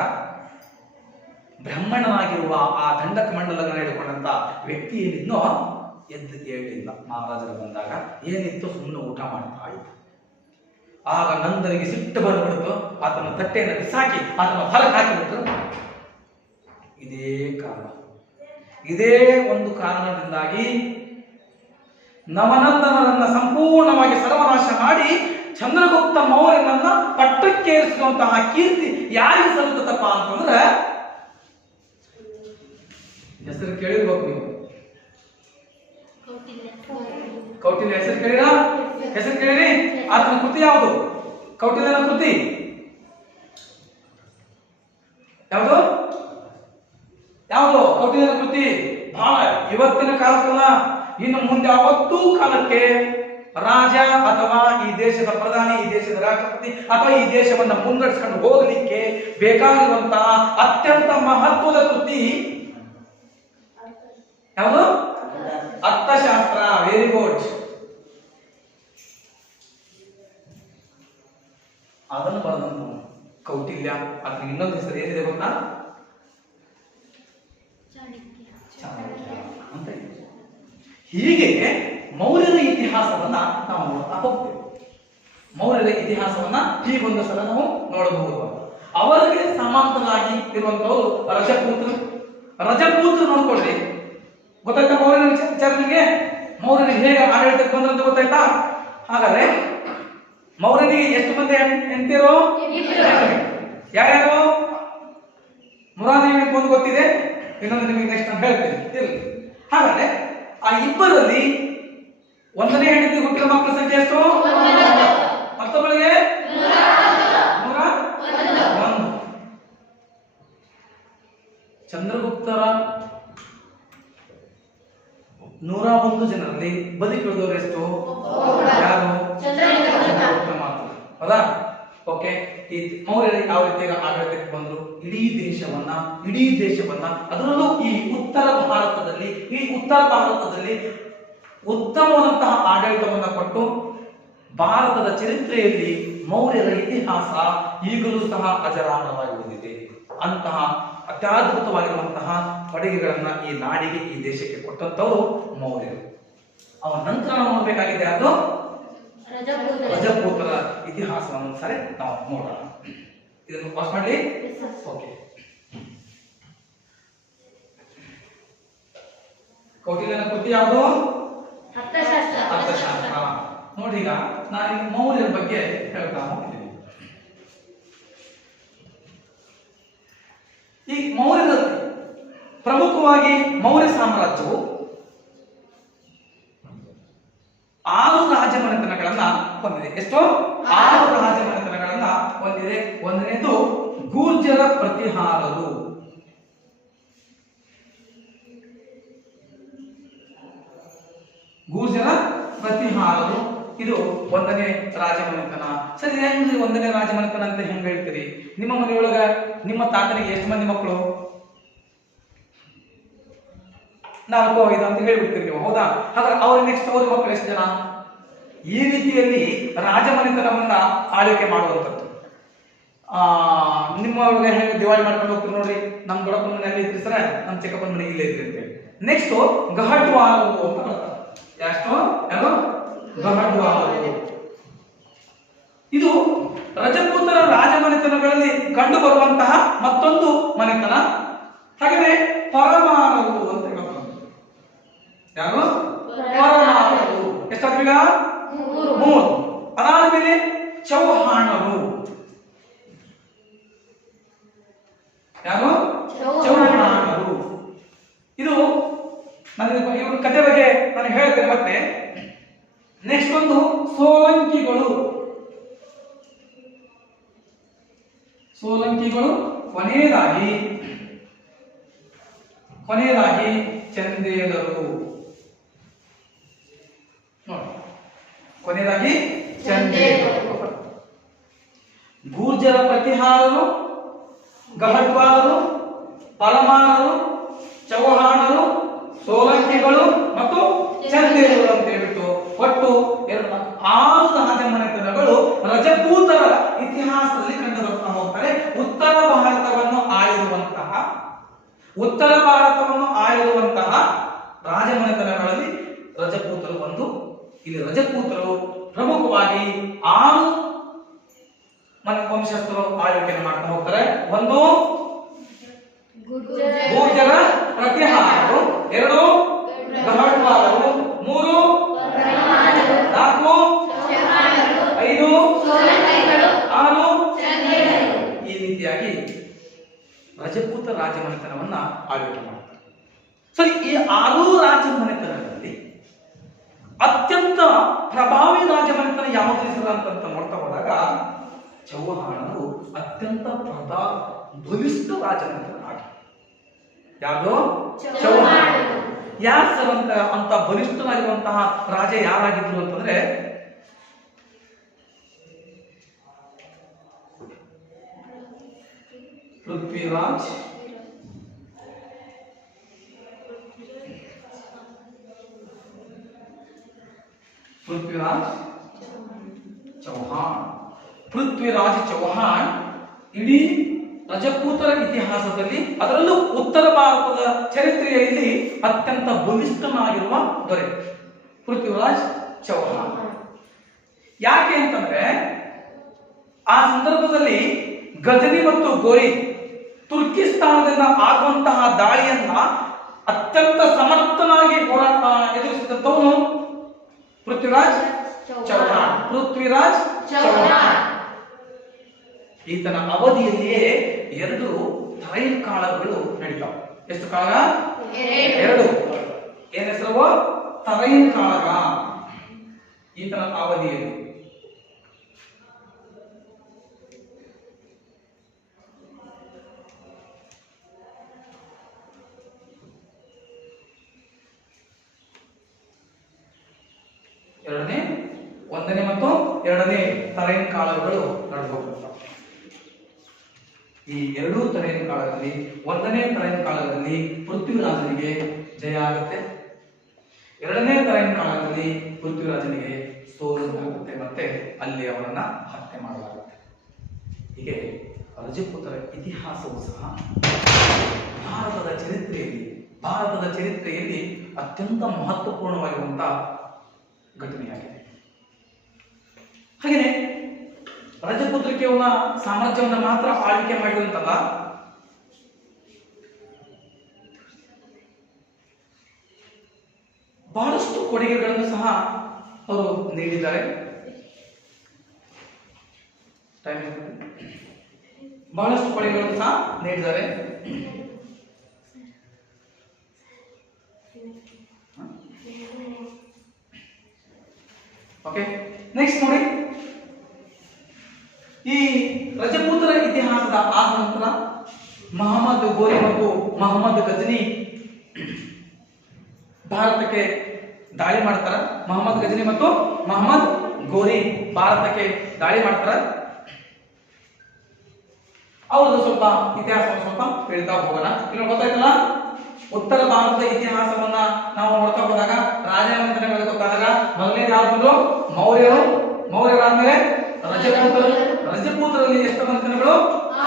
ಬ್ರಹ್ಮಣನಾಗಿರುವ ಆ ದಂಡಕ ಮಂಡಲಗಳನ್ನು ಹಿಡ್ಕೊಂಡಂತ ವ್ಯಕ್ತಿ ಏನಿದ್ನೋ ಎದ್ದು ಕೇಳಲಿಲ್ಲ. ಮಹಾರಾಜರು ಬಂದಾಗ ಏನಿತ್ತು ಸುಮ್ಮನೆ ಊಟ ಮಾಡ್ತಾ ಇತ್ತು. ಆಗ ನಂದನಿಗೆ ಸಿಟ್ಟು ಬಂದ್ಬಿಡ್ತು. ಆತನ ತಟ್ಟೆಯನ್ನು ಬಿಸಾಕಿ ಆತನ ಹೊರಗೆ ಹಾಕಿಬಿಟ್ರು. ಇದೇ ಕಾರಣ, ಇದೇ ಒಂದು ಕಾರಣದಿಂದಾಗಿ ನವನಂದನರನ್ನ ಸಂಪೂರ್ಣವಾಗಿ ಸರ್ವನಾಶ ಮಾಡಿ ಚಂದ್ರಗುಪ್ತ ಮೌರ್ಯನನ್ನ ಪಟ್ಟಕ್ಕೇರಿಸುವಂತಹ ಕೀರ್ತಿ ಯಾರಿಗೆ ಸಲ್ಲುತ್ತಪ್ಪ ಅಂತಂದ್ರೆ, ಹೆಸರು ಕೇಳಿರ್ಬೇಕು ನೀವು, ಕೌಟಿಲ್ಯ ಹೆಸರು ಕೇಳಿರ? ಹೆಸರು ಕೇಳಿರಿ? ಆತನ ಕೃತಿ ಯಾವುದು? ಕೌಟಿಲ್ಯನ ಕೃತಿ ಯಾವುದು? ಯಾವುದು? ಕೌಟಿಲ್ಯನ ಕೃತಿ. ಬಹಳ ಇವತ್ತಿನ ಕಾಲಕ್ಕಲ್ಲ, ಇನ್ನು ಮುಂದೆ ಯಾವತ್ತೂ ಕಾಲಕ್ಕೆ ರಾಜ ಅಥವಾ ಈ ದೇಶದ ಪ್ರಧಾನಿ, ಈ ದೇಶದ ರಾಷ್ಟ್ರಪತಿ ಅಥವಾ ಈ ದೇಶವನ್ನ ಮುನ್ನಡೆಸ್ಕೊಂಡು ಹೋಗಲಿಕ್ಕೆ ಬೇಕಾಗಿರುವಂತಹ ಅತ್ಯಂತ ಮಹತ್ವದ ಕೃತಿ ಯಾವುದು? ಅರ್ಥಶಾಸ್ತ್ರ. Very good. ಅದನ್ನು ಬರೆದಂತ ಕೌಟಿಲ್ಯ. ಅದಕ್ಕೆ ಇನ್ನೊಂದು ಹೆಸರು ಏನಿದೆ ಗೊತ್ತಾ? ಚಾಣಕ್ಯ ಅಂತ. ಹೀಗೆ ಮೌರ್ಯರ ಇತಿಹಾಸವನ್ನ ನಾವು ನೋಡ್ತಾ ಹೋಗ್ತೇವೆ. ಮೌರ್ಯರ ಇತಿಹಾಸವನ್ನ ಹೀಗೊಂದು ಸಲ ನಾವು ನೋಡಬಹುದು. ಅವರಿಗೆ ಸಮಾಂತರವಾಗಿ ಇರುವಂತವರು ರಜಪೂತರು. ರಜಪೂತರು ನೋಡ್ಕೊಳ್ಳಿ, ಗೊತ್ತಾಯ್ತಾ? ಮೌರ್ಯನ ವಿಚಾರನಿಗೆ, ಮೌರ್ಯನಿಗೆ ಹೇಗೆ ಆಡಳಿತಕ್ಕೆ ಬಂದ್ರಂತ ಗೊತ್ತಾಯ್ತಾ? ಹಾಗಾದ್ರೆ ಮೌರ್ಯನಿಗೆ ಎಷ್ಟು ಮಂದಿ ಹೆಂಡತಿಯರು? ಯಾರ್ಯಾರು? ಮುರಾದೇವಿ ಅಂತ ಒಂದು ಗೊತ್ತಿದೆ, ಇನ್ನೊಂದು ನಿಮಗೆ ನೆಕ್ಸ್ಟ್ ನಾನು ಹೇಳ್ತೇನೆ. ಹಾಗಾದ್ರೆ ಆ ಇಬ್ಬರಲ್ಲಿ ಒಂದನೇ ಹೆಂಡತಿ ಹುಟ್ಟಿದ ಮಕ್ಕಳ ಸಂಖ್ಯೆ ಎಷ್ಟು? ಮತ್ತೊಬ್ಬಳಿಗೆ 101. ಚಂದ್ರಗುಪ್ತರ 101 ಜನರಲ್ಲಿ ಬದುಕಿಳಿದವರು ಎಷ್ಟು? ಯಾರು? ಚಂದ್ರಗುಪ್ತ ಮಾತ್ರ. ಹೌದಾ? ಓಕೆ. ಈ ಮೌರ್ಯರು ಯಾವ ರೀತಿ ಆಡಳಿತಕ್ಕೆ ಬಂದ್ರು? ಇಡೀ ದೇಶವನ್ನ ಅದರಲ್ಲೂ ಈ ಉತ್ತರ ಭಾರತದಲ್ಲಿ ಉತ್ತಮವಾದಂತಹ ಆಡಳಿತವನ್ನ ಕೊಟ್ಟು ಭಾರತದ ಚರಿತ್ರೆಯಲ್ಲಿ ಮೌರ್ಯರ ಇತಿಹಾಸ ಈಗಲೂ ಸಹ ಅಜರಾಮರವಾಗಿ ಉಳಿದಿದೆ. ಅಂತಹ ಅತ್ಯದ್ಭುತವಾಗಿರುವಂತಹ ಕೊಡುಗೆಗಳನ್ನ ಈ ನಾಡಿಗೆ, ಈ ದೇಶಕ್ಕೆ ಕೊಟ್ಟಂತವರು ಮೌರ್ಯರು. ಅವನ ನಂತರ ನಾವು ನೋಡ್ಬೇಕಾಗಿದೆ ಅದು ರಜಪೂತರ ಇತಿಹಾಸವನ್ನು ಸರಿ ನಾವು ನೋಡೋಣ. ಇದನ್ನು ಪಾಸ್ ಮಾಡಿ. ಓಕೆ. ಕೌಟಿಲ್ಯನ ಕೃತಿ ಯಾವುದು? ಅರ್ಥಶಾಸ್ತ್ರ. ನೋಡಿ, ಈಗ ನಾನು ಮೌರ್ಯರ ಬಗ್ಗೆ ಹೇಳ್ತಾ ಹೋಗ್ತೀನಿ. ಈ ಮೌರ್ಯರಲ್ಲಿ ಪ್ರಮುಖವಾಗಿ ಮೌರ್ಯ ಸಾಮ್ರಾಜ್ಯವು 6 ರಾಜಮನೆತನಗಳನ್ನ ಹೊಂದಿದೆ. ಎಷ್ಟು? 6 ರಾಜಮನೆತನಗಳನ್ನ ಹೊಂದಿದೆ. ಒಂದನೇದು ಗೂರ್ಜರ ಪ್ರತಿಹಾರರು. ಇದು ಒಂದನೇ ರಾಜಮನೆತನ. ಸರಿ, ಹೆಂಗ್ರಿ ಒಂದನೇ ರಾಜಮನೆತನ ಅಂತ ಹೆಂಗ್ ಹೇಳ್ತೀರಿ? ನಿಮ್ಮ ಮನೆಯೊಳಗ ನಿಮ್ಮ ತಾತನಿಗೆ ಎಷ್ಟು ಮಂದಿ ಮಕ್ಕಳು? 4 5 ಅಂತ ಹೇಳ್ಬಿಡ್ತೀರಿ ನೀವು, ಹೌದಾ? ಹಾಗಾದ್ರೆ ಅವ್ರ ನೆಕ್ಸ್ಟ್ ಅವ್ರ ಮಕ್ಕಳು ಎಷ್ಟು ಜನ? ಈ ರೀತಿಯಲ್ಲಿ ರಾಜಮನೆತನವನ್ನ ಆಳ್ವಿಕೆ ಮಾಡುವಂಥದ್ದು. ನಿಮ್ಮ ಒಳಗೆ ಹೆಂಗೆ ದಿವಾಳಿ ಮಾಡ್ಕೊಂಡು ಹೋಗ್ತೀರಿ ನೋಡ್ರಿ. ನಮ್ಮ ದೊಡ್ಡಪ್ಪನ ಮನೆಯಲ್ಲಿ ಇದ್ರಿ ಸರ, ನಮ್ಮ ಚಿಕ್ಕಪ್ಪನ ಮನೆ ಇಲ್ಲೇ ಇದ್ರಿ ಅಂತೇಳಿ. ನೆಕ್ಸ್ಟ್ ಗಹಟ್ವಾಲರು ಅಂತ ಬರ್ತಾರೆ. ಯಾರು? ಗಹಟ್ವಾಲರು. ಇದು ರಜಪೂತರ ರಾಜಮನೆತನಗಳಲ್ಲಿ ಕಂಡು ಬರುವಂತಹ ಮತ್ತೊಂದು ಮನೆತನ. ಹಾಗೆಯೇ ಪರಮಾರರು ಅಂತ ಹೇಳ್ತಾರೆ. ಯಾರು? ಪರಮಾರರು. ಎಷ್ಟಾದ್ರೀಗ? 3. ಅದಾದ ಮೇಲೆ ಚೌಹಾಣರು. ಯಾರು? ಚೌಹಾಣರು. ಇದು ಇವ್ರ ಕಥೆ ಬಗ್ಗೆ ನಾನು ಹೇಳ್ತೇನೆ ಮತ್ತೆ. ನೆಕ್ಸ್ಟ್ ಒಂದು ಸೋಲಂಕಿಗಳು. ಕೊನೆಯದಾಗಿ ಚಂದೇಲರು. ನೋಡಿ, ಕೊನೆಯದಾಗಿ ಚಂದೇಲರು. ಗೂರ್ಜರ ಪ್ರತಿಹಾರರು, ಗಹಟ್ವಾಲರು, ಪರಮಾರರು, ಚೌಹಾಣರು, ಸೋಲಂಕಿಗಳು ಮತ್ತು ಚಂದೇಲರು ಅಂತ ಹೇಳ್ಬಿಟ್ಟು ಒಟ್ಟು 6 ರಾಜಮನೆತನಗಳು ರಜಪೂತರ ಇತಿಹಾಸದಲ್ಲಿ ಕಂಡು ಬರ್ತಾ ಹೋಗ್ತಾರೆ. ಉತ್ತರ ಭಾರತವನ್ನು ಆಳಿರುವಂತಹ ರಾಜಮನೆತನಗಳಲ್ಲಿ ರಜಪೂತರು ಒಂದು. ಇಲ್ಲಿ ರಜಪೂತರು ಪ್ರಮುಖವಾಗಿ 6 ವಂಶಸ್ಥರು ಆಳ್ವಿಕೆಯನ್ನು ಮಾಡ್ತಾ ಹೋಗ್ತಾರೆ. ಒಂದು ಗುರ್ಜರ ಗೂರ್ಜರ ಪ್ರತಿಹಾರರು, ಎರಡು ಗಹಡ್ವಾಲರು, ಮೂರು ಪರಮಾಣರು, ನಾಲ್ಕು ಚೌಹಾಣರು, ಐದು ಸೋಲಂಕಿಗಳು, ಆರು ಚಂದೇಲರು. ಈ ರೀತಿಯಾಗಿ ರಜಪೂತ ರಾಜಮನೆತನವನ್ನ ಆಳ್ವಿಕೆ ಮಾಡ್ತಾರೆ. ಸರಿ, ಈ ಆರು ರಾಜಮನೆತನಗಳಲ್ಲಿ ಅತ್ಯಂತ ಪ್ರಭಾವಿ ರಾಜಮನೆತನ ಯಾವುದು ಹೆಸರು ಅಂತ ನೋಡ್ತಾ ಹೋದಾಗ ಚೌಹಾಣರು ಅತ್ಯಂತ ಬಲಿಷ್ಠ ರಾಜಮನೆತನ ಆಗಿದೆ. ಯಾವುದು? ಚೌಹಾಣರು. ಯಾರು ಸರ್ ಅಂತ ಬಲಿಷ್ಠನಾಗಿರುವಂತಹ ರಾಜ ಯಾರಾಗಿದ್ರು ಅಂತಂದ್ರೆ ಪೃಥ್ವಿರಾಜ್ ಚೌಹಾಣ್. ಪೃಥ್ವಿರಾಜ್ ಚೌಹಾಣ್ ಇಡೀ ರಜಪೂತರ ಇತಿಹಾಸದಲ್ಲಿ, ಅದರಲ್ಲೂ ಉತ್ತರ ಭಾರತದ ಚರಿತ್ರೆಯಲ್ಲಿ ಅತ್ಯಂತ ಬಲಿಷ್ಠನಾಗಿರುವ ದೊರೆ ಪೃಥ್ವಿರಾಜ್ ಚೌಹಾಣ್. ಯಾಕೆ ಅಂತಂದ್ರೆ ಆ ಸಂದರ್ಭದಲ್ಲಿ ಗಜನಿ ಮತ್ತು ಗೋರಿ ತುರ್ಕಿಸ್ತಾನದಿಂದ ಆಗುವಂತಹ ದಾಳಿಯನ್ನ ಅತ್ಯಂತ ಸಮರ್ಥನಾಗಿ ಹೋರಾಟ ಎದುರಿಸಿದಂತವನು ಪೃಥ್ವಿರಾಜ್ ಚೌಹಾಣ್. ಪೃಥ್ವಿರಾಜ್ ಚೌಹಾಣ್ ಈತನ ಅವಧಿಯಲ್ಲಿಯೇ 2 ತರೈನ್ ಕಾಳಗಗಳು ನಡೀತಾವ. ಎಷ್ಟು ಕಾಳಗ? 2. ಏನ್ ಹೆಸರು? ತರೈನ್ ಕಾಳಗ. ಈತನ ಅವಧಿಯಲ್ಲಿ ಒಂದನೇ ಮತ್ತು ಎರಡನೇ ತರೈನ್ ಕಾಳಗಗಳು ನಡೆದು ಹೋಗ್ತವೆ. ಈ 2 ತರೈನ್ ಕಾಳಗದಲ್ಲಿ 1ನೇ ತರೈನ್ ಕಾಳಗದಲ್ಲಿ ಪೃಥ್ವಿರಾಜನಿಗೆ ಜಯ ಆಗುತ್ತೆ, 2ನೇ ತರೈನ್ ಕಾಳಗದಲ್ಲಿ ಪೃಥ್ವಿರಾಜನಿಗೆ ಸೋಲಾಗುತ್ತೆ, ಮತ್ತೆ ಅಲ್ಲಿ ಅವರನ್ನ ಹತ್ಯೆ ಮಾಡಲಾಗುತ್ತೆ. ಹೀಗೆ ರಜಪೂತರ ಇತಿಹಾಸವು ಸಹ ಭಾರತದ ಚರಿತ್ರೆಯಲ್ಲಿ ಅತ್ಯಂತ ಮಹತ್ವಪೂರ್ಣವಾಗಿರುವಂತಹ ಘಟನೆಯಾಗಿದೆ. ಹಾಗೆಯೇ ರಜಪೂತರಿಗೆ ಅವನ ಸಾಮ್ರಾಜ್ಯವನ್ನ ಮಾತ್ರ ಆಳ್ವಿಕೆ ಮಾಡಿದಂತಲ್ಲ, ಬಹಳಷ್ಟು ಕೊಡುಗೆಗಳನ್ನು ಸಹ ಅವರು ನೀಡಿದ್ದಾರೆ. ಬಹಳಷ್ಟು ಕೊಡುಗೆಗಳನ್ನು ಸಹ ನೀಡಿದ್ದಾರೆ. ಓಕೆ, ನೆಕ್ಸ್ಟ್ ನೋಡಿ, ಈ ರಜಪೂತರ ಇತಿಹಾಸದ ಆದ ನಂತರ ಮಹಮ್ಮದ್ ಗೋರಿ ಮತ್ತು ಮಹಮ್ಮದ್ ಗಜನಿ ಭಾರತಕ್ಕೆ ದಾಳಿ ಮಾಡ್ತಾರ. ಮಹಮ್ಮದ್ ಗಜನಿ ಮತ್ತು ಮಹಮ್ಮದ್ ಗೋರಿ ಭಾರತಕ್ಕೆ ದಾಳಿ ಮಾಡ್ತಾರ. ಅವ್ರದ್ದು ಸ್ವಲ್ಪ ಇತಿಹಾಸವನ್ನು ಸ್ವಲ್ಪ ಹೇಳ್ತಾ ಹೋಗೋಣ. ಇಲ್ಲಿ ಗೊತ್ತಾಯ್ತಲ್ಲ, ಉತ್ತರ ಭಾರತದ ಇತಿಹಾಸವನ್ನ ನಾವು ನೋಡ್ತಾ ಹೋದಾಗ ರಾಜಮನೆತನಗಳು ಗೊತ್ತಾದಾಗ ಮೊದಲನೇದು ಯಾರು ಬಂದ್ರು? ಮೌರ್ಯರು. ಮೌರ್ಯರಾದ್ಮೇಲೆ ರಜಪೂತರಲ್ಲಿ ಎಷ್ಟು ಮನೆತನಗಳು?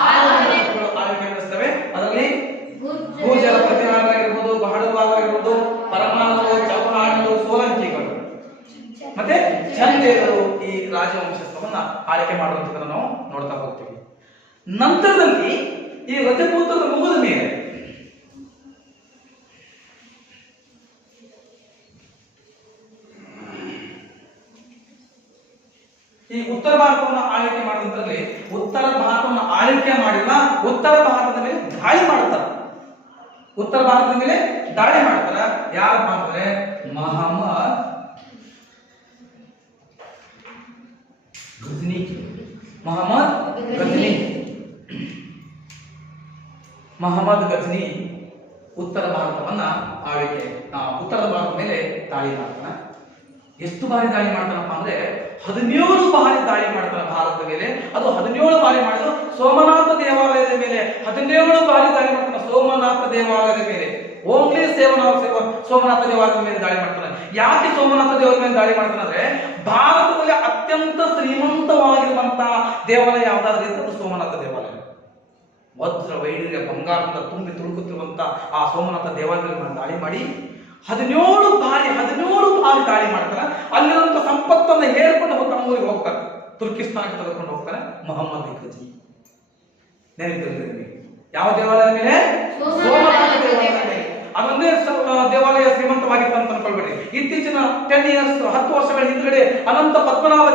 6 ಆಳ್ವಿಕೆ ನಡೆಸ್ತವೆ. ಅದರಲ್ಲಿ ಗೂರ್ಜರ ಪ್ರತಿಹಾರರಾಗಿರ್ಬೋದು, ಗಹಡ್ವಾಲರಾಗಿರ್ಬೋದು, ಪರಮಾಣರು, ಚೌಹಾಣರು, ಸೋಲಂಕಿಗಳು ಮತ್ತೆ ಚಂದೇಲರು ಈ ರಾಜವಂಶಸ್ಥವನ್ನ ಆಳ್ವಿಕೆ ಮಾಡುವಂಥದ್ದನ್ನು ನಾವು ನೋಡ್ತಾ ಹೋಗ್ತೀವಿ. ನಂತರದಲ್ಲಿ ಈ ರಜಪೂತರ ಮುಗಿದ ಮೇಲೆ ಈ ಉತ್ತರ ಭಾರತವನ್ನು ಆಳ್ವಿಕೆ ಮಾಡಿದ್ರಲ್ಲಿ ಉತ್ತರ ಭಾರತವನ್ನು ಆಳ್ವಿಕೆ ಮಾಡಿಲ್ಲ, ಉತ್ತರ ಭಾರತದ ಮೇಲೆ ದಾಳಿ ಮಾಡ್ತಾರೆ. ಉತ್ತರ ಭಾರತದ ಮೇಲೆ ದಾಳಿ ಮಾಡ್ತಾರ. ಯಾರಪ್ಪ ಅಂದ್ರೆ ಮಹಮ್ಮದ್ ಗಜ್ನಿ. ಮಹಮ್ಮದ್ ಗಜ್ನಿ ಉತ್ತರ ಭಾರತವನ್ನ ಉತ್ತರ ಭಾರತದ ಮೇಲೆ ದಾಳಿ ಮಾಡ್ತಾನೆ. ಎಷ್ಟು ಬಾರಿ ದಾಳಿ ಮಾಡ್ತಾನಪ್ಪ ಅಂದ್ರೆ 17 ಬಾರಿ ದಾಳಿ ಮಾಡ್ತಾನೆ ಭಾರತದ ಮೇಲೆ. ಅದು 17 ಬಾರಿ ಮಾಡಿದ್ರು ಸೋಮನಾಥ ದೇವಾಲಯದ ಮೇಲೆ 17 ಬಾರಿ ದಾಳಿ ಮಾಡ್ತಾನೆ. ಸೋಮನಾಥ ದೇವಾಲಯದ ಮೇಲೆ, ಓನ್ಲಿ ಸೋಮನಾಥ ದೇವಾಲಯದ ಮೇಲೆ ದಾಳಿ ಮಾಡ್ತಾನೆ. ಯಾಕೆ ಸೋಮನಾಥ ದೇವಾಲಯದ ಮೇಲೆ ದಾಳಿ ಮಾಡ್ತಾನೆ ಅಂದ್ರೆ ಭಾರತದಲ್ಲಿ ಅತ್ಯಂತ ಶ್ರೀಮಂತವಾಗಿರುವಂತಹ ದೇವಾಲಯ ಯಾವ್ದಾದ್ರೆ ಅದು ಸೋಮನಾಥ ದೇವಾಲಯ. ವಜ್ರ ವೈಢೂರ್ಯ ಬಂಗಾರದಿಂದ ತುಂಬಿ ತುಳುಕುತ್ತಿರುವಂತ ಆ ಸೋಮನಾಥ ದೇವಾಲಯದ ಮೇಲೆ ದಾಳಿ ಮಾಡಿ 17 ಬಾರಿ ದಾಳಿ ಮಾಡ್ತಾರೆ. ಅಲ್ಲಿರುವಂತ ಸಂಪತ್ತನ್ನು ಹೇರ್ಕೊಂಡು ಊರಿಗೆ ಹೋಗ್ತಾರೆ. ತುರ್ಕಿಸ್ತಾನಕ್ಕೆ ತೆಗೆದುಕೊಂಡು ಹೋಗ್ತಾರೆ ಮೊಹಮ್ಮದ್ ಘಜ್ನಿ. ನೆನಪಿರಲಿ ನಿಮಗೆ. ಯಾವ ದೇವಾಲಯದ ಮೇಲೆ? ಸೋಮನಾಥ ದೇವಾಲಯದ ಮೇಲೆ. ಅದೊಂದೇ ದೇವಾಲಯ ಶ್ರೀಮಂತವಾಗಿತ್ತು ಅಂತ ಅನ್ಕೊಳ್ಬೇಡಿ. ಇತ್ತೀಚಿನ 10 years 10 ವರ್ಷಗಳ ಹಿಂದ್ಗಡೆ ಅನಂತ ಪದ್ಮನಾಭ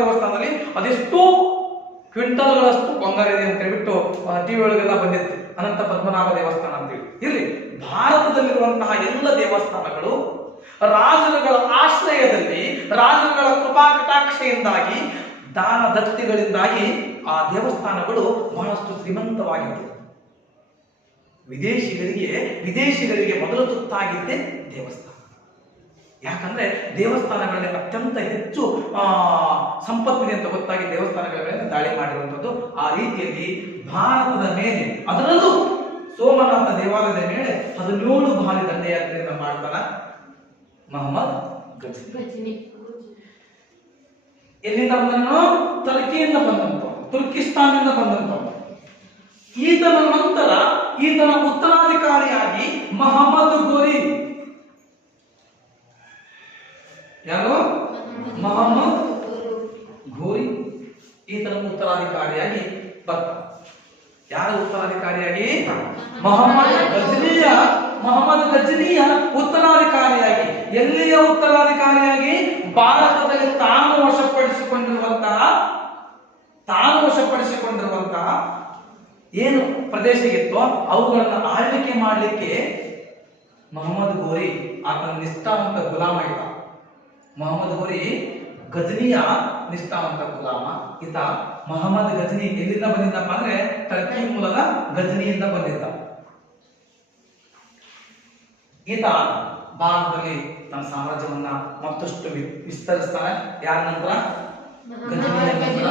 ದೇವಸ್ಥಾನದಲ್ಲಿ ಅದೆಷ್ಟೋ ಕ್ವಿಂಟಲ್ಗಳಷ್ಟು ಬಂಗಾರ ಇದೆ ಅಂತ ಹೇಳ್ಬಿಟ್ಟು ಟಿವಿ ಒಳಗೆಲ್ಲ ಬಂದಿತ್ತು. ಅನಂತ ಪದ್ಮನಾಭ ದೇವಸ್ಥಾನ ಅಂತೇಳಿ. ಇಲ್ಲಿ ಭಾರತದಲ್ಲಿರುವಂತಹ ಎಲ್ಲ ದೇವಸ್ಥಾನಗಳು ರಾಜರುಗಳ ಆಶ್ರಯದಲ್ಲಿ, ರಾಜರುಗಳ ಕೃಪಾ ಕಟಾಕ್ಷೆಯಿಂದಾಗಿ, ದಾನ ದತ್ತಿಗಳಿಂದಾಗಿ ಆ ದೇವಸ್ಥಾನಗಳು ಬಹಳಷ್ಟು ಶ್ರೀಮಂತವಾಗಿತ್ತು. ವಿದೇಶಿಗರಿಗೆ ಮೊದಲು ತುತ್ತಾಗಿದ್ದೇ ದೇವಸ್ಥಾನ. ಯಾಕಂದ್ರೆ ದೇವಸ್ಥಾನಗಳಲ್ಲಿ ಅತ್ಯಂತ ಹೆಚ್ಚು ಸಂಪತ್ತಿದೆ ಅಂತ ಗೊತ್ತಾಗಿ ದೇವಸ್ಥಾನಗಳ ಮೇಲೆ ದಾಳಿ ಮಾಡಿರುವಂಥದ್ದು. ಆ ರೀತಿಯಲ್ಲಿ ಭಾರತದ ಮೇಲೆ, ಅದರಲ್ಲೂ ಸೋಮನಾಥ ದೇವಾಲಯದ ಮೇಲೆ 17 ಬಾರಿ ದಂಡಯಾತ್ರೆಯನ್ನು ಮಾಡ್ತಾನ ಮೊಹಮ್ಮದ್ ಘಜ್ನಿ. ಎಲ್ಲಿಂದ ಬಂದನು? ಟರ್ಕಿಯಿಂದ ಬಂದಂತ, ತುರ್ಕಿಸ್ತಾನದಿಂದ ಬಂದಂತ. ಈತನ ನಂತರ ಈತನ ಉತ್ತರಾಧಿಕಾರಿಯಾಗಿ ಮೊಹಮ್ಮದ್ ಗೋರಿ. ಯಾರು? ಮೊಹಮ್ಮದ್ ಗೋರಿ ಈತನ ಉತ್ತರಾಧಿಕಾರಿಯಾಗಿ ಬರ್ತಾರೆ. ಯಾರ ಉತ್ತರಾಧಿಕಾರಿಯಾಗಿ? ಮೊಹಮ್ಮದ್ ಘಜ್ನಿಯ ಉತ್ತರಾಧಿಕಾರಿಯಾಗಿ. ಎಲ್ಲಿಯ ಉತ್ತರಾಧಿಕಾರಿಯಾಗಿ? ಭಾರತದಲ್ಲಿ ತಾನು ವಶಪಡಿಸಿಕೊಂಡಿರುವಂತಹ ಏನು ಪ್ರದೇಶವಿತ್ತೋ ಅವುಗಳನ್ನು ಆಳ್ವಿಕೆ ಮಾಡಲಿಕ್ಕೆ ಮೊಹಮ್ಮದ್ ಗೋರಿ ಆತನ ನಿಷ್ಠಾವಂತ ಗುಲಾಮ ಇದ್ದ. ಮೊಹಮ್ಮದ್ ಗೋರಿ ಘಜ್ನಿಯ ನಿಷ್ಠಾವಂತ ಗುಲಾಮ. ಈತ ಮೊಹಮ್ಮದ್ ಘಜ್ನಿ ಎಲ್ಲಿಂದ ಬಂದಿದ್ದಪ್ಪ ಅಂದ್ರೆ ಟರ್ಕಿ ಮೂಲದ ಘಜ್ನಿಯಿಂದ ಬಂದಿದ್ದ. ಈತ ಭಾರತದಲ್ಲಿ ತನ್ನ ಸಾಮ್ರಾಜ್ಯವನ್ನ ಮತ್ತಷ್ಟು ವಿಸ್ತರಿಸ್ತಾನೆ. ಯಾರ ನಂತರ? ಘಜ್ನಿಯ ನಂತರ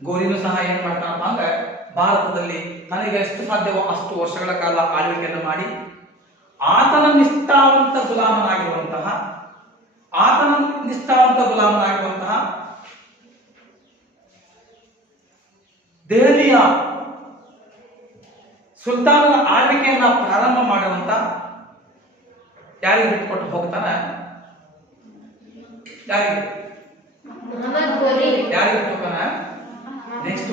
ಗೋರಿನೂ ಸಹ ಏನ್ ಮಾಡ್ತಾನಪ್ಪ ಅಂದ್ರೆ ಭಾರತದಲ್ಲಿ ತನಗೆ ಎಷ್ಟು ಸಾಧ್ಯವೋ ಅಷ್ಟು ವರ್ಷಗಳ ಕಾಲ ಆಳ್ವಿಕೆಯನ್ನು ಮಾಡಿ ಆತನ ನಿಷ್ಠಾವಂತ ಗುಲಾಮನಾಗಿರುವಂತಹ ದೆಹಲಿಯ ಸುಲ್ತಾನನ ಆಳ್ವಿಕೆಯನ್ನ ಪ್ರಾರಂಭ ಮಾಡುವಂತ ಯಾರಿಗೆ ಬಿಟ್ಕೊಟ್ಟು ಹೋಗ್ತಾನೆ? ಯಾರಿಗೆ ಬಿಟ್ಟೋಗ್ತಾನೆ? ನೆಕ್ಸ್ಟ್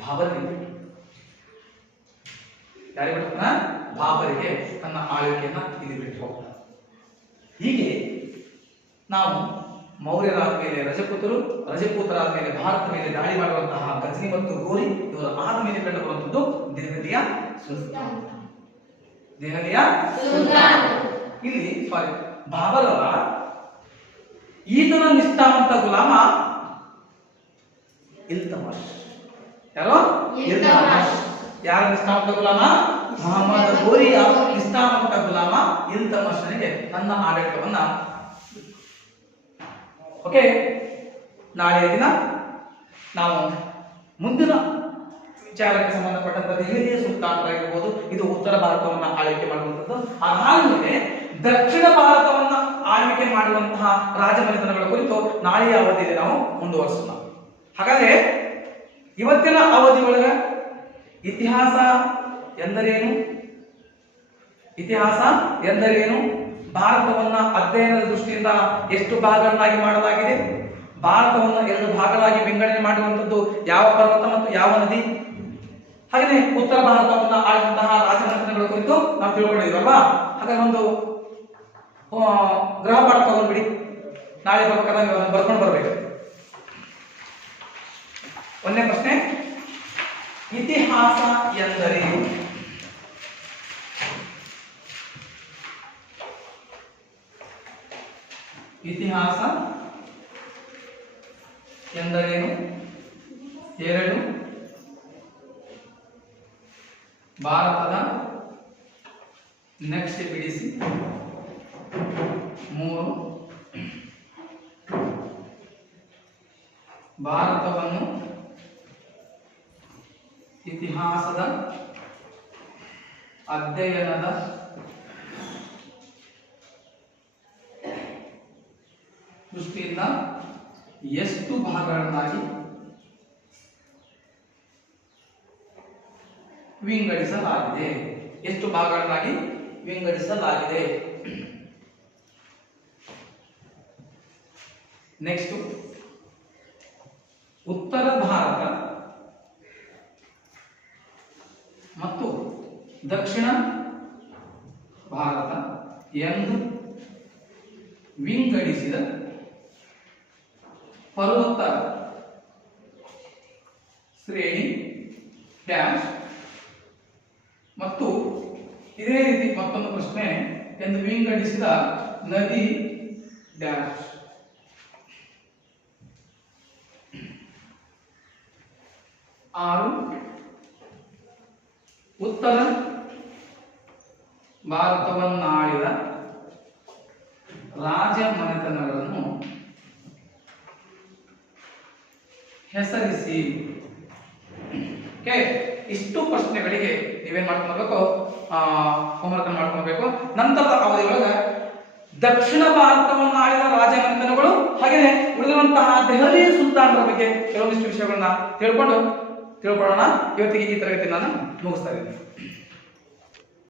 ಬಾಬರಿಗೆ. ಯಾರಿಗೆ ಬಿಡ್ತಾನೆ? ಬಾಬರಿಗೆ ತನ್ನ ಆಳ್ವಿಕೆಯನ್ನ ಇಲ್ಲಿ ಬಿಟ್ಟು ಹೋಗ್ತಾನೆ. ಹೀಗೆ ನಾವು ಮೌರ್ಯರಾದ ಮೇಲೆ ರಜಪೂತರಾದ ಮೇಲೆ ಭಾರತ ಮೇಲೆ ದಾಳಿ ಮಾಡುವಂತಹ ಘಜ್ನಿ ಮತ್ತು ಗೋರಿ ಇವರ ಆದ ಮೇಲೆ ಕಂಡು ಬರುವಂತದ್ದು ದೆಹಲಿಯ ಸುಲ್ತಾನ್. ಇಲ್ಲಿ ಬಾಬರರ ಈತನ ನಿಷ್ಠಾವಂತ ಗುಲಾಮ ಇಲ್ತಮಶ್. ಯಾರು? ಇಲ್ತಮಶ್. ಯಾರ ನಿಷ್ಠಾವಂತ ಗುಲಾಮ? ಮೊಹಮ್ಮದ್ ಗೋರಿಯ ನಿಷ್ಠಾವಂತ ಗುಲಾಮ ಇಲ್ತಮಶನಿಗೆ ತನ್ನ ಆಡಳಿತವನ್ನ. ಓಕೆ, ನಾಳೆಯ ದಿನ ನಾವು ಮುಂದಿನ ವಿಚಾರಕ್ಕೆ ಸಂಬಂಧಪಟ್ಟಂತ ದೆಹಲಿಯ ಸುಲ್ತಾನರಾಗಿರ್ಬೋದು, ಇದು ಉತ್ತರ ಭಾರತವನ್ನ ಆಳ್ವಿಕೆ ಮಾಡುವಂಥದ್ದು. ಅದಾದ್ಮೇಲೆ ದಕ್ಷಿಣ ಭಾರತವನ್ನ ಆಳ್ವಿಕೆ ಮಾಡುವಂತಹ ರಾಜಮನೆತನಗಳ ಕುರಿತು ನಾಳೆಯ ಅವಧಿಯಲ್ಲಿ ನಾವು ಮುಂದುವರಿಸೋಣ. ಹಾಗಾದ್ರೆ ಇವತ್ತಿನ ಅವಧಿ ಒಳಗ ಇತಿಹಾಸ ಎಂದರೇನು, ಭಾರತವನ್ನ ಅಧ್ಯಯನದ ದೃಷ್ಟಿಯಿಂದ ಎಷ್ಟು ಭಾಗಗಳನ್ನಾಗಿ ಮಾಡಲಾಗಿದೆ, ಭಾರತವನ್ನು 2 ಭಾಗಗಳಾಗಿ ವಿಂಗಡಣೆ ಮಾಡುವಂಥದ್ದು ಯಾವ ಪರ್ವತ ಮತ್ತು ಯಾವ ನದಿ, ಹಾಗೆ ಉತ್ತರ ಭಾರತವನ್ನ ಆಳಿದಂತಹ ರಾಜಮನೆತನಗಳ ಕುರಿತು ನಾವು ತಿಳ್ಕೊಂಡಿದ್ದೀವಲ್ವಾ. ಹಾಗಾಗಿ ಒಂದು ಗೃಹ ಪಾಠ ತಗೊಂಡ್ಬಿಡಿ, ನಾಳೆ ಬರ್ಬೇಕಾದ್ರೆ ಬರ್ಕೊಂಡು ಬರ್ಬೇಕು. ಒಂದನೇ ಪ್ರಶ್ನೆ, ಇತಿಹಾಸ ಎಂದರೇನು? ಇತಿಹಾಸ ಎಂದರೇನು? 2, ಭಾರತದ ನೆಕ್ಸ್ಟ್ ಬಿಡಿಸಿ. 3, ಭಾರತವನ್ನು ಇತಿಹಾಸದ ಅಧ್ಯಯನದ ದೃಷ್ಟಿಯಿಂದ ಎಷ್ಟು ಭಾಗಗಳನ್ನಾಗಿ ವಿಂಗಡಿಸಲಾಗಿದೆ? ಎಷ್ಟು ಭಾಗಗಳನ್ನಾಗಿ ವಿಂಗಡಿಸಲಾಗಿದೆ? ನೆಕ್ಸ್ಟ್ ಉತ್ತರ ಭಾರತ ಮತ್ತು ದಕ್ಷಿಣ ಭಾರತ ಎಂದು ವಿಂಗಡಿಸಿದ ಪರ್ವತ ಶ್ರೇಣಿ ಡ್ಯಾಶ್ ಮತ್ತು ಇದೇ ರೀತಿ ಮತ್ತೊಂದು ಪ್ರಶ್ನೆ ಎಂದು ವಿಂಗಡಿಸಿದ ನದಿ ಡ್ಯಾಶ್. ಆರು ಉತ್ತರ ಭಾರತವನ್ನಾಳಿದ ರಾಜ ಮನೆತನಗಳನ್ನು ಹೆಸರಿಸಿ. ಓಕೆ, ಇಷ್ಟು ಪ್ರಶ್ನೆಗಳಿಗೆ ನೀವೇನ್ ಮಾಡ್ಕೊಳ್ಬೇಕು, ಹೋಮ್ವರ್ಕ್ ಮಾಡ್ಕೊಳ್ಬೇಕು. ನಂತರದ ಅವಧಿಯೊಳಗ ದಕ್ಷಿಣ ಭಾರತವನ್ನು ಆಳಿದ ರಾಜ ಮನೆತನಗಳು ಹಾಗೆ ಉಳಿದಿರುವಂತಹ ದೆಹಲಿ ಸುಲ್ತಾನರ ಬಗ್ಗೆ ಕೆಲವೊಂದಿಷ್ಟು ವಿಷಯಗಳನ್ನ ತಿಳ್ಕೊಳ್ಳೋಣ. ಇವತ್ತಿಗೆ ಈ ತರಗತಿ ನಾನು ಮುಗಿಸ್ತಾ ಇದ್ದೀನಿ.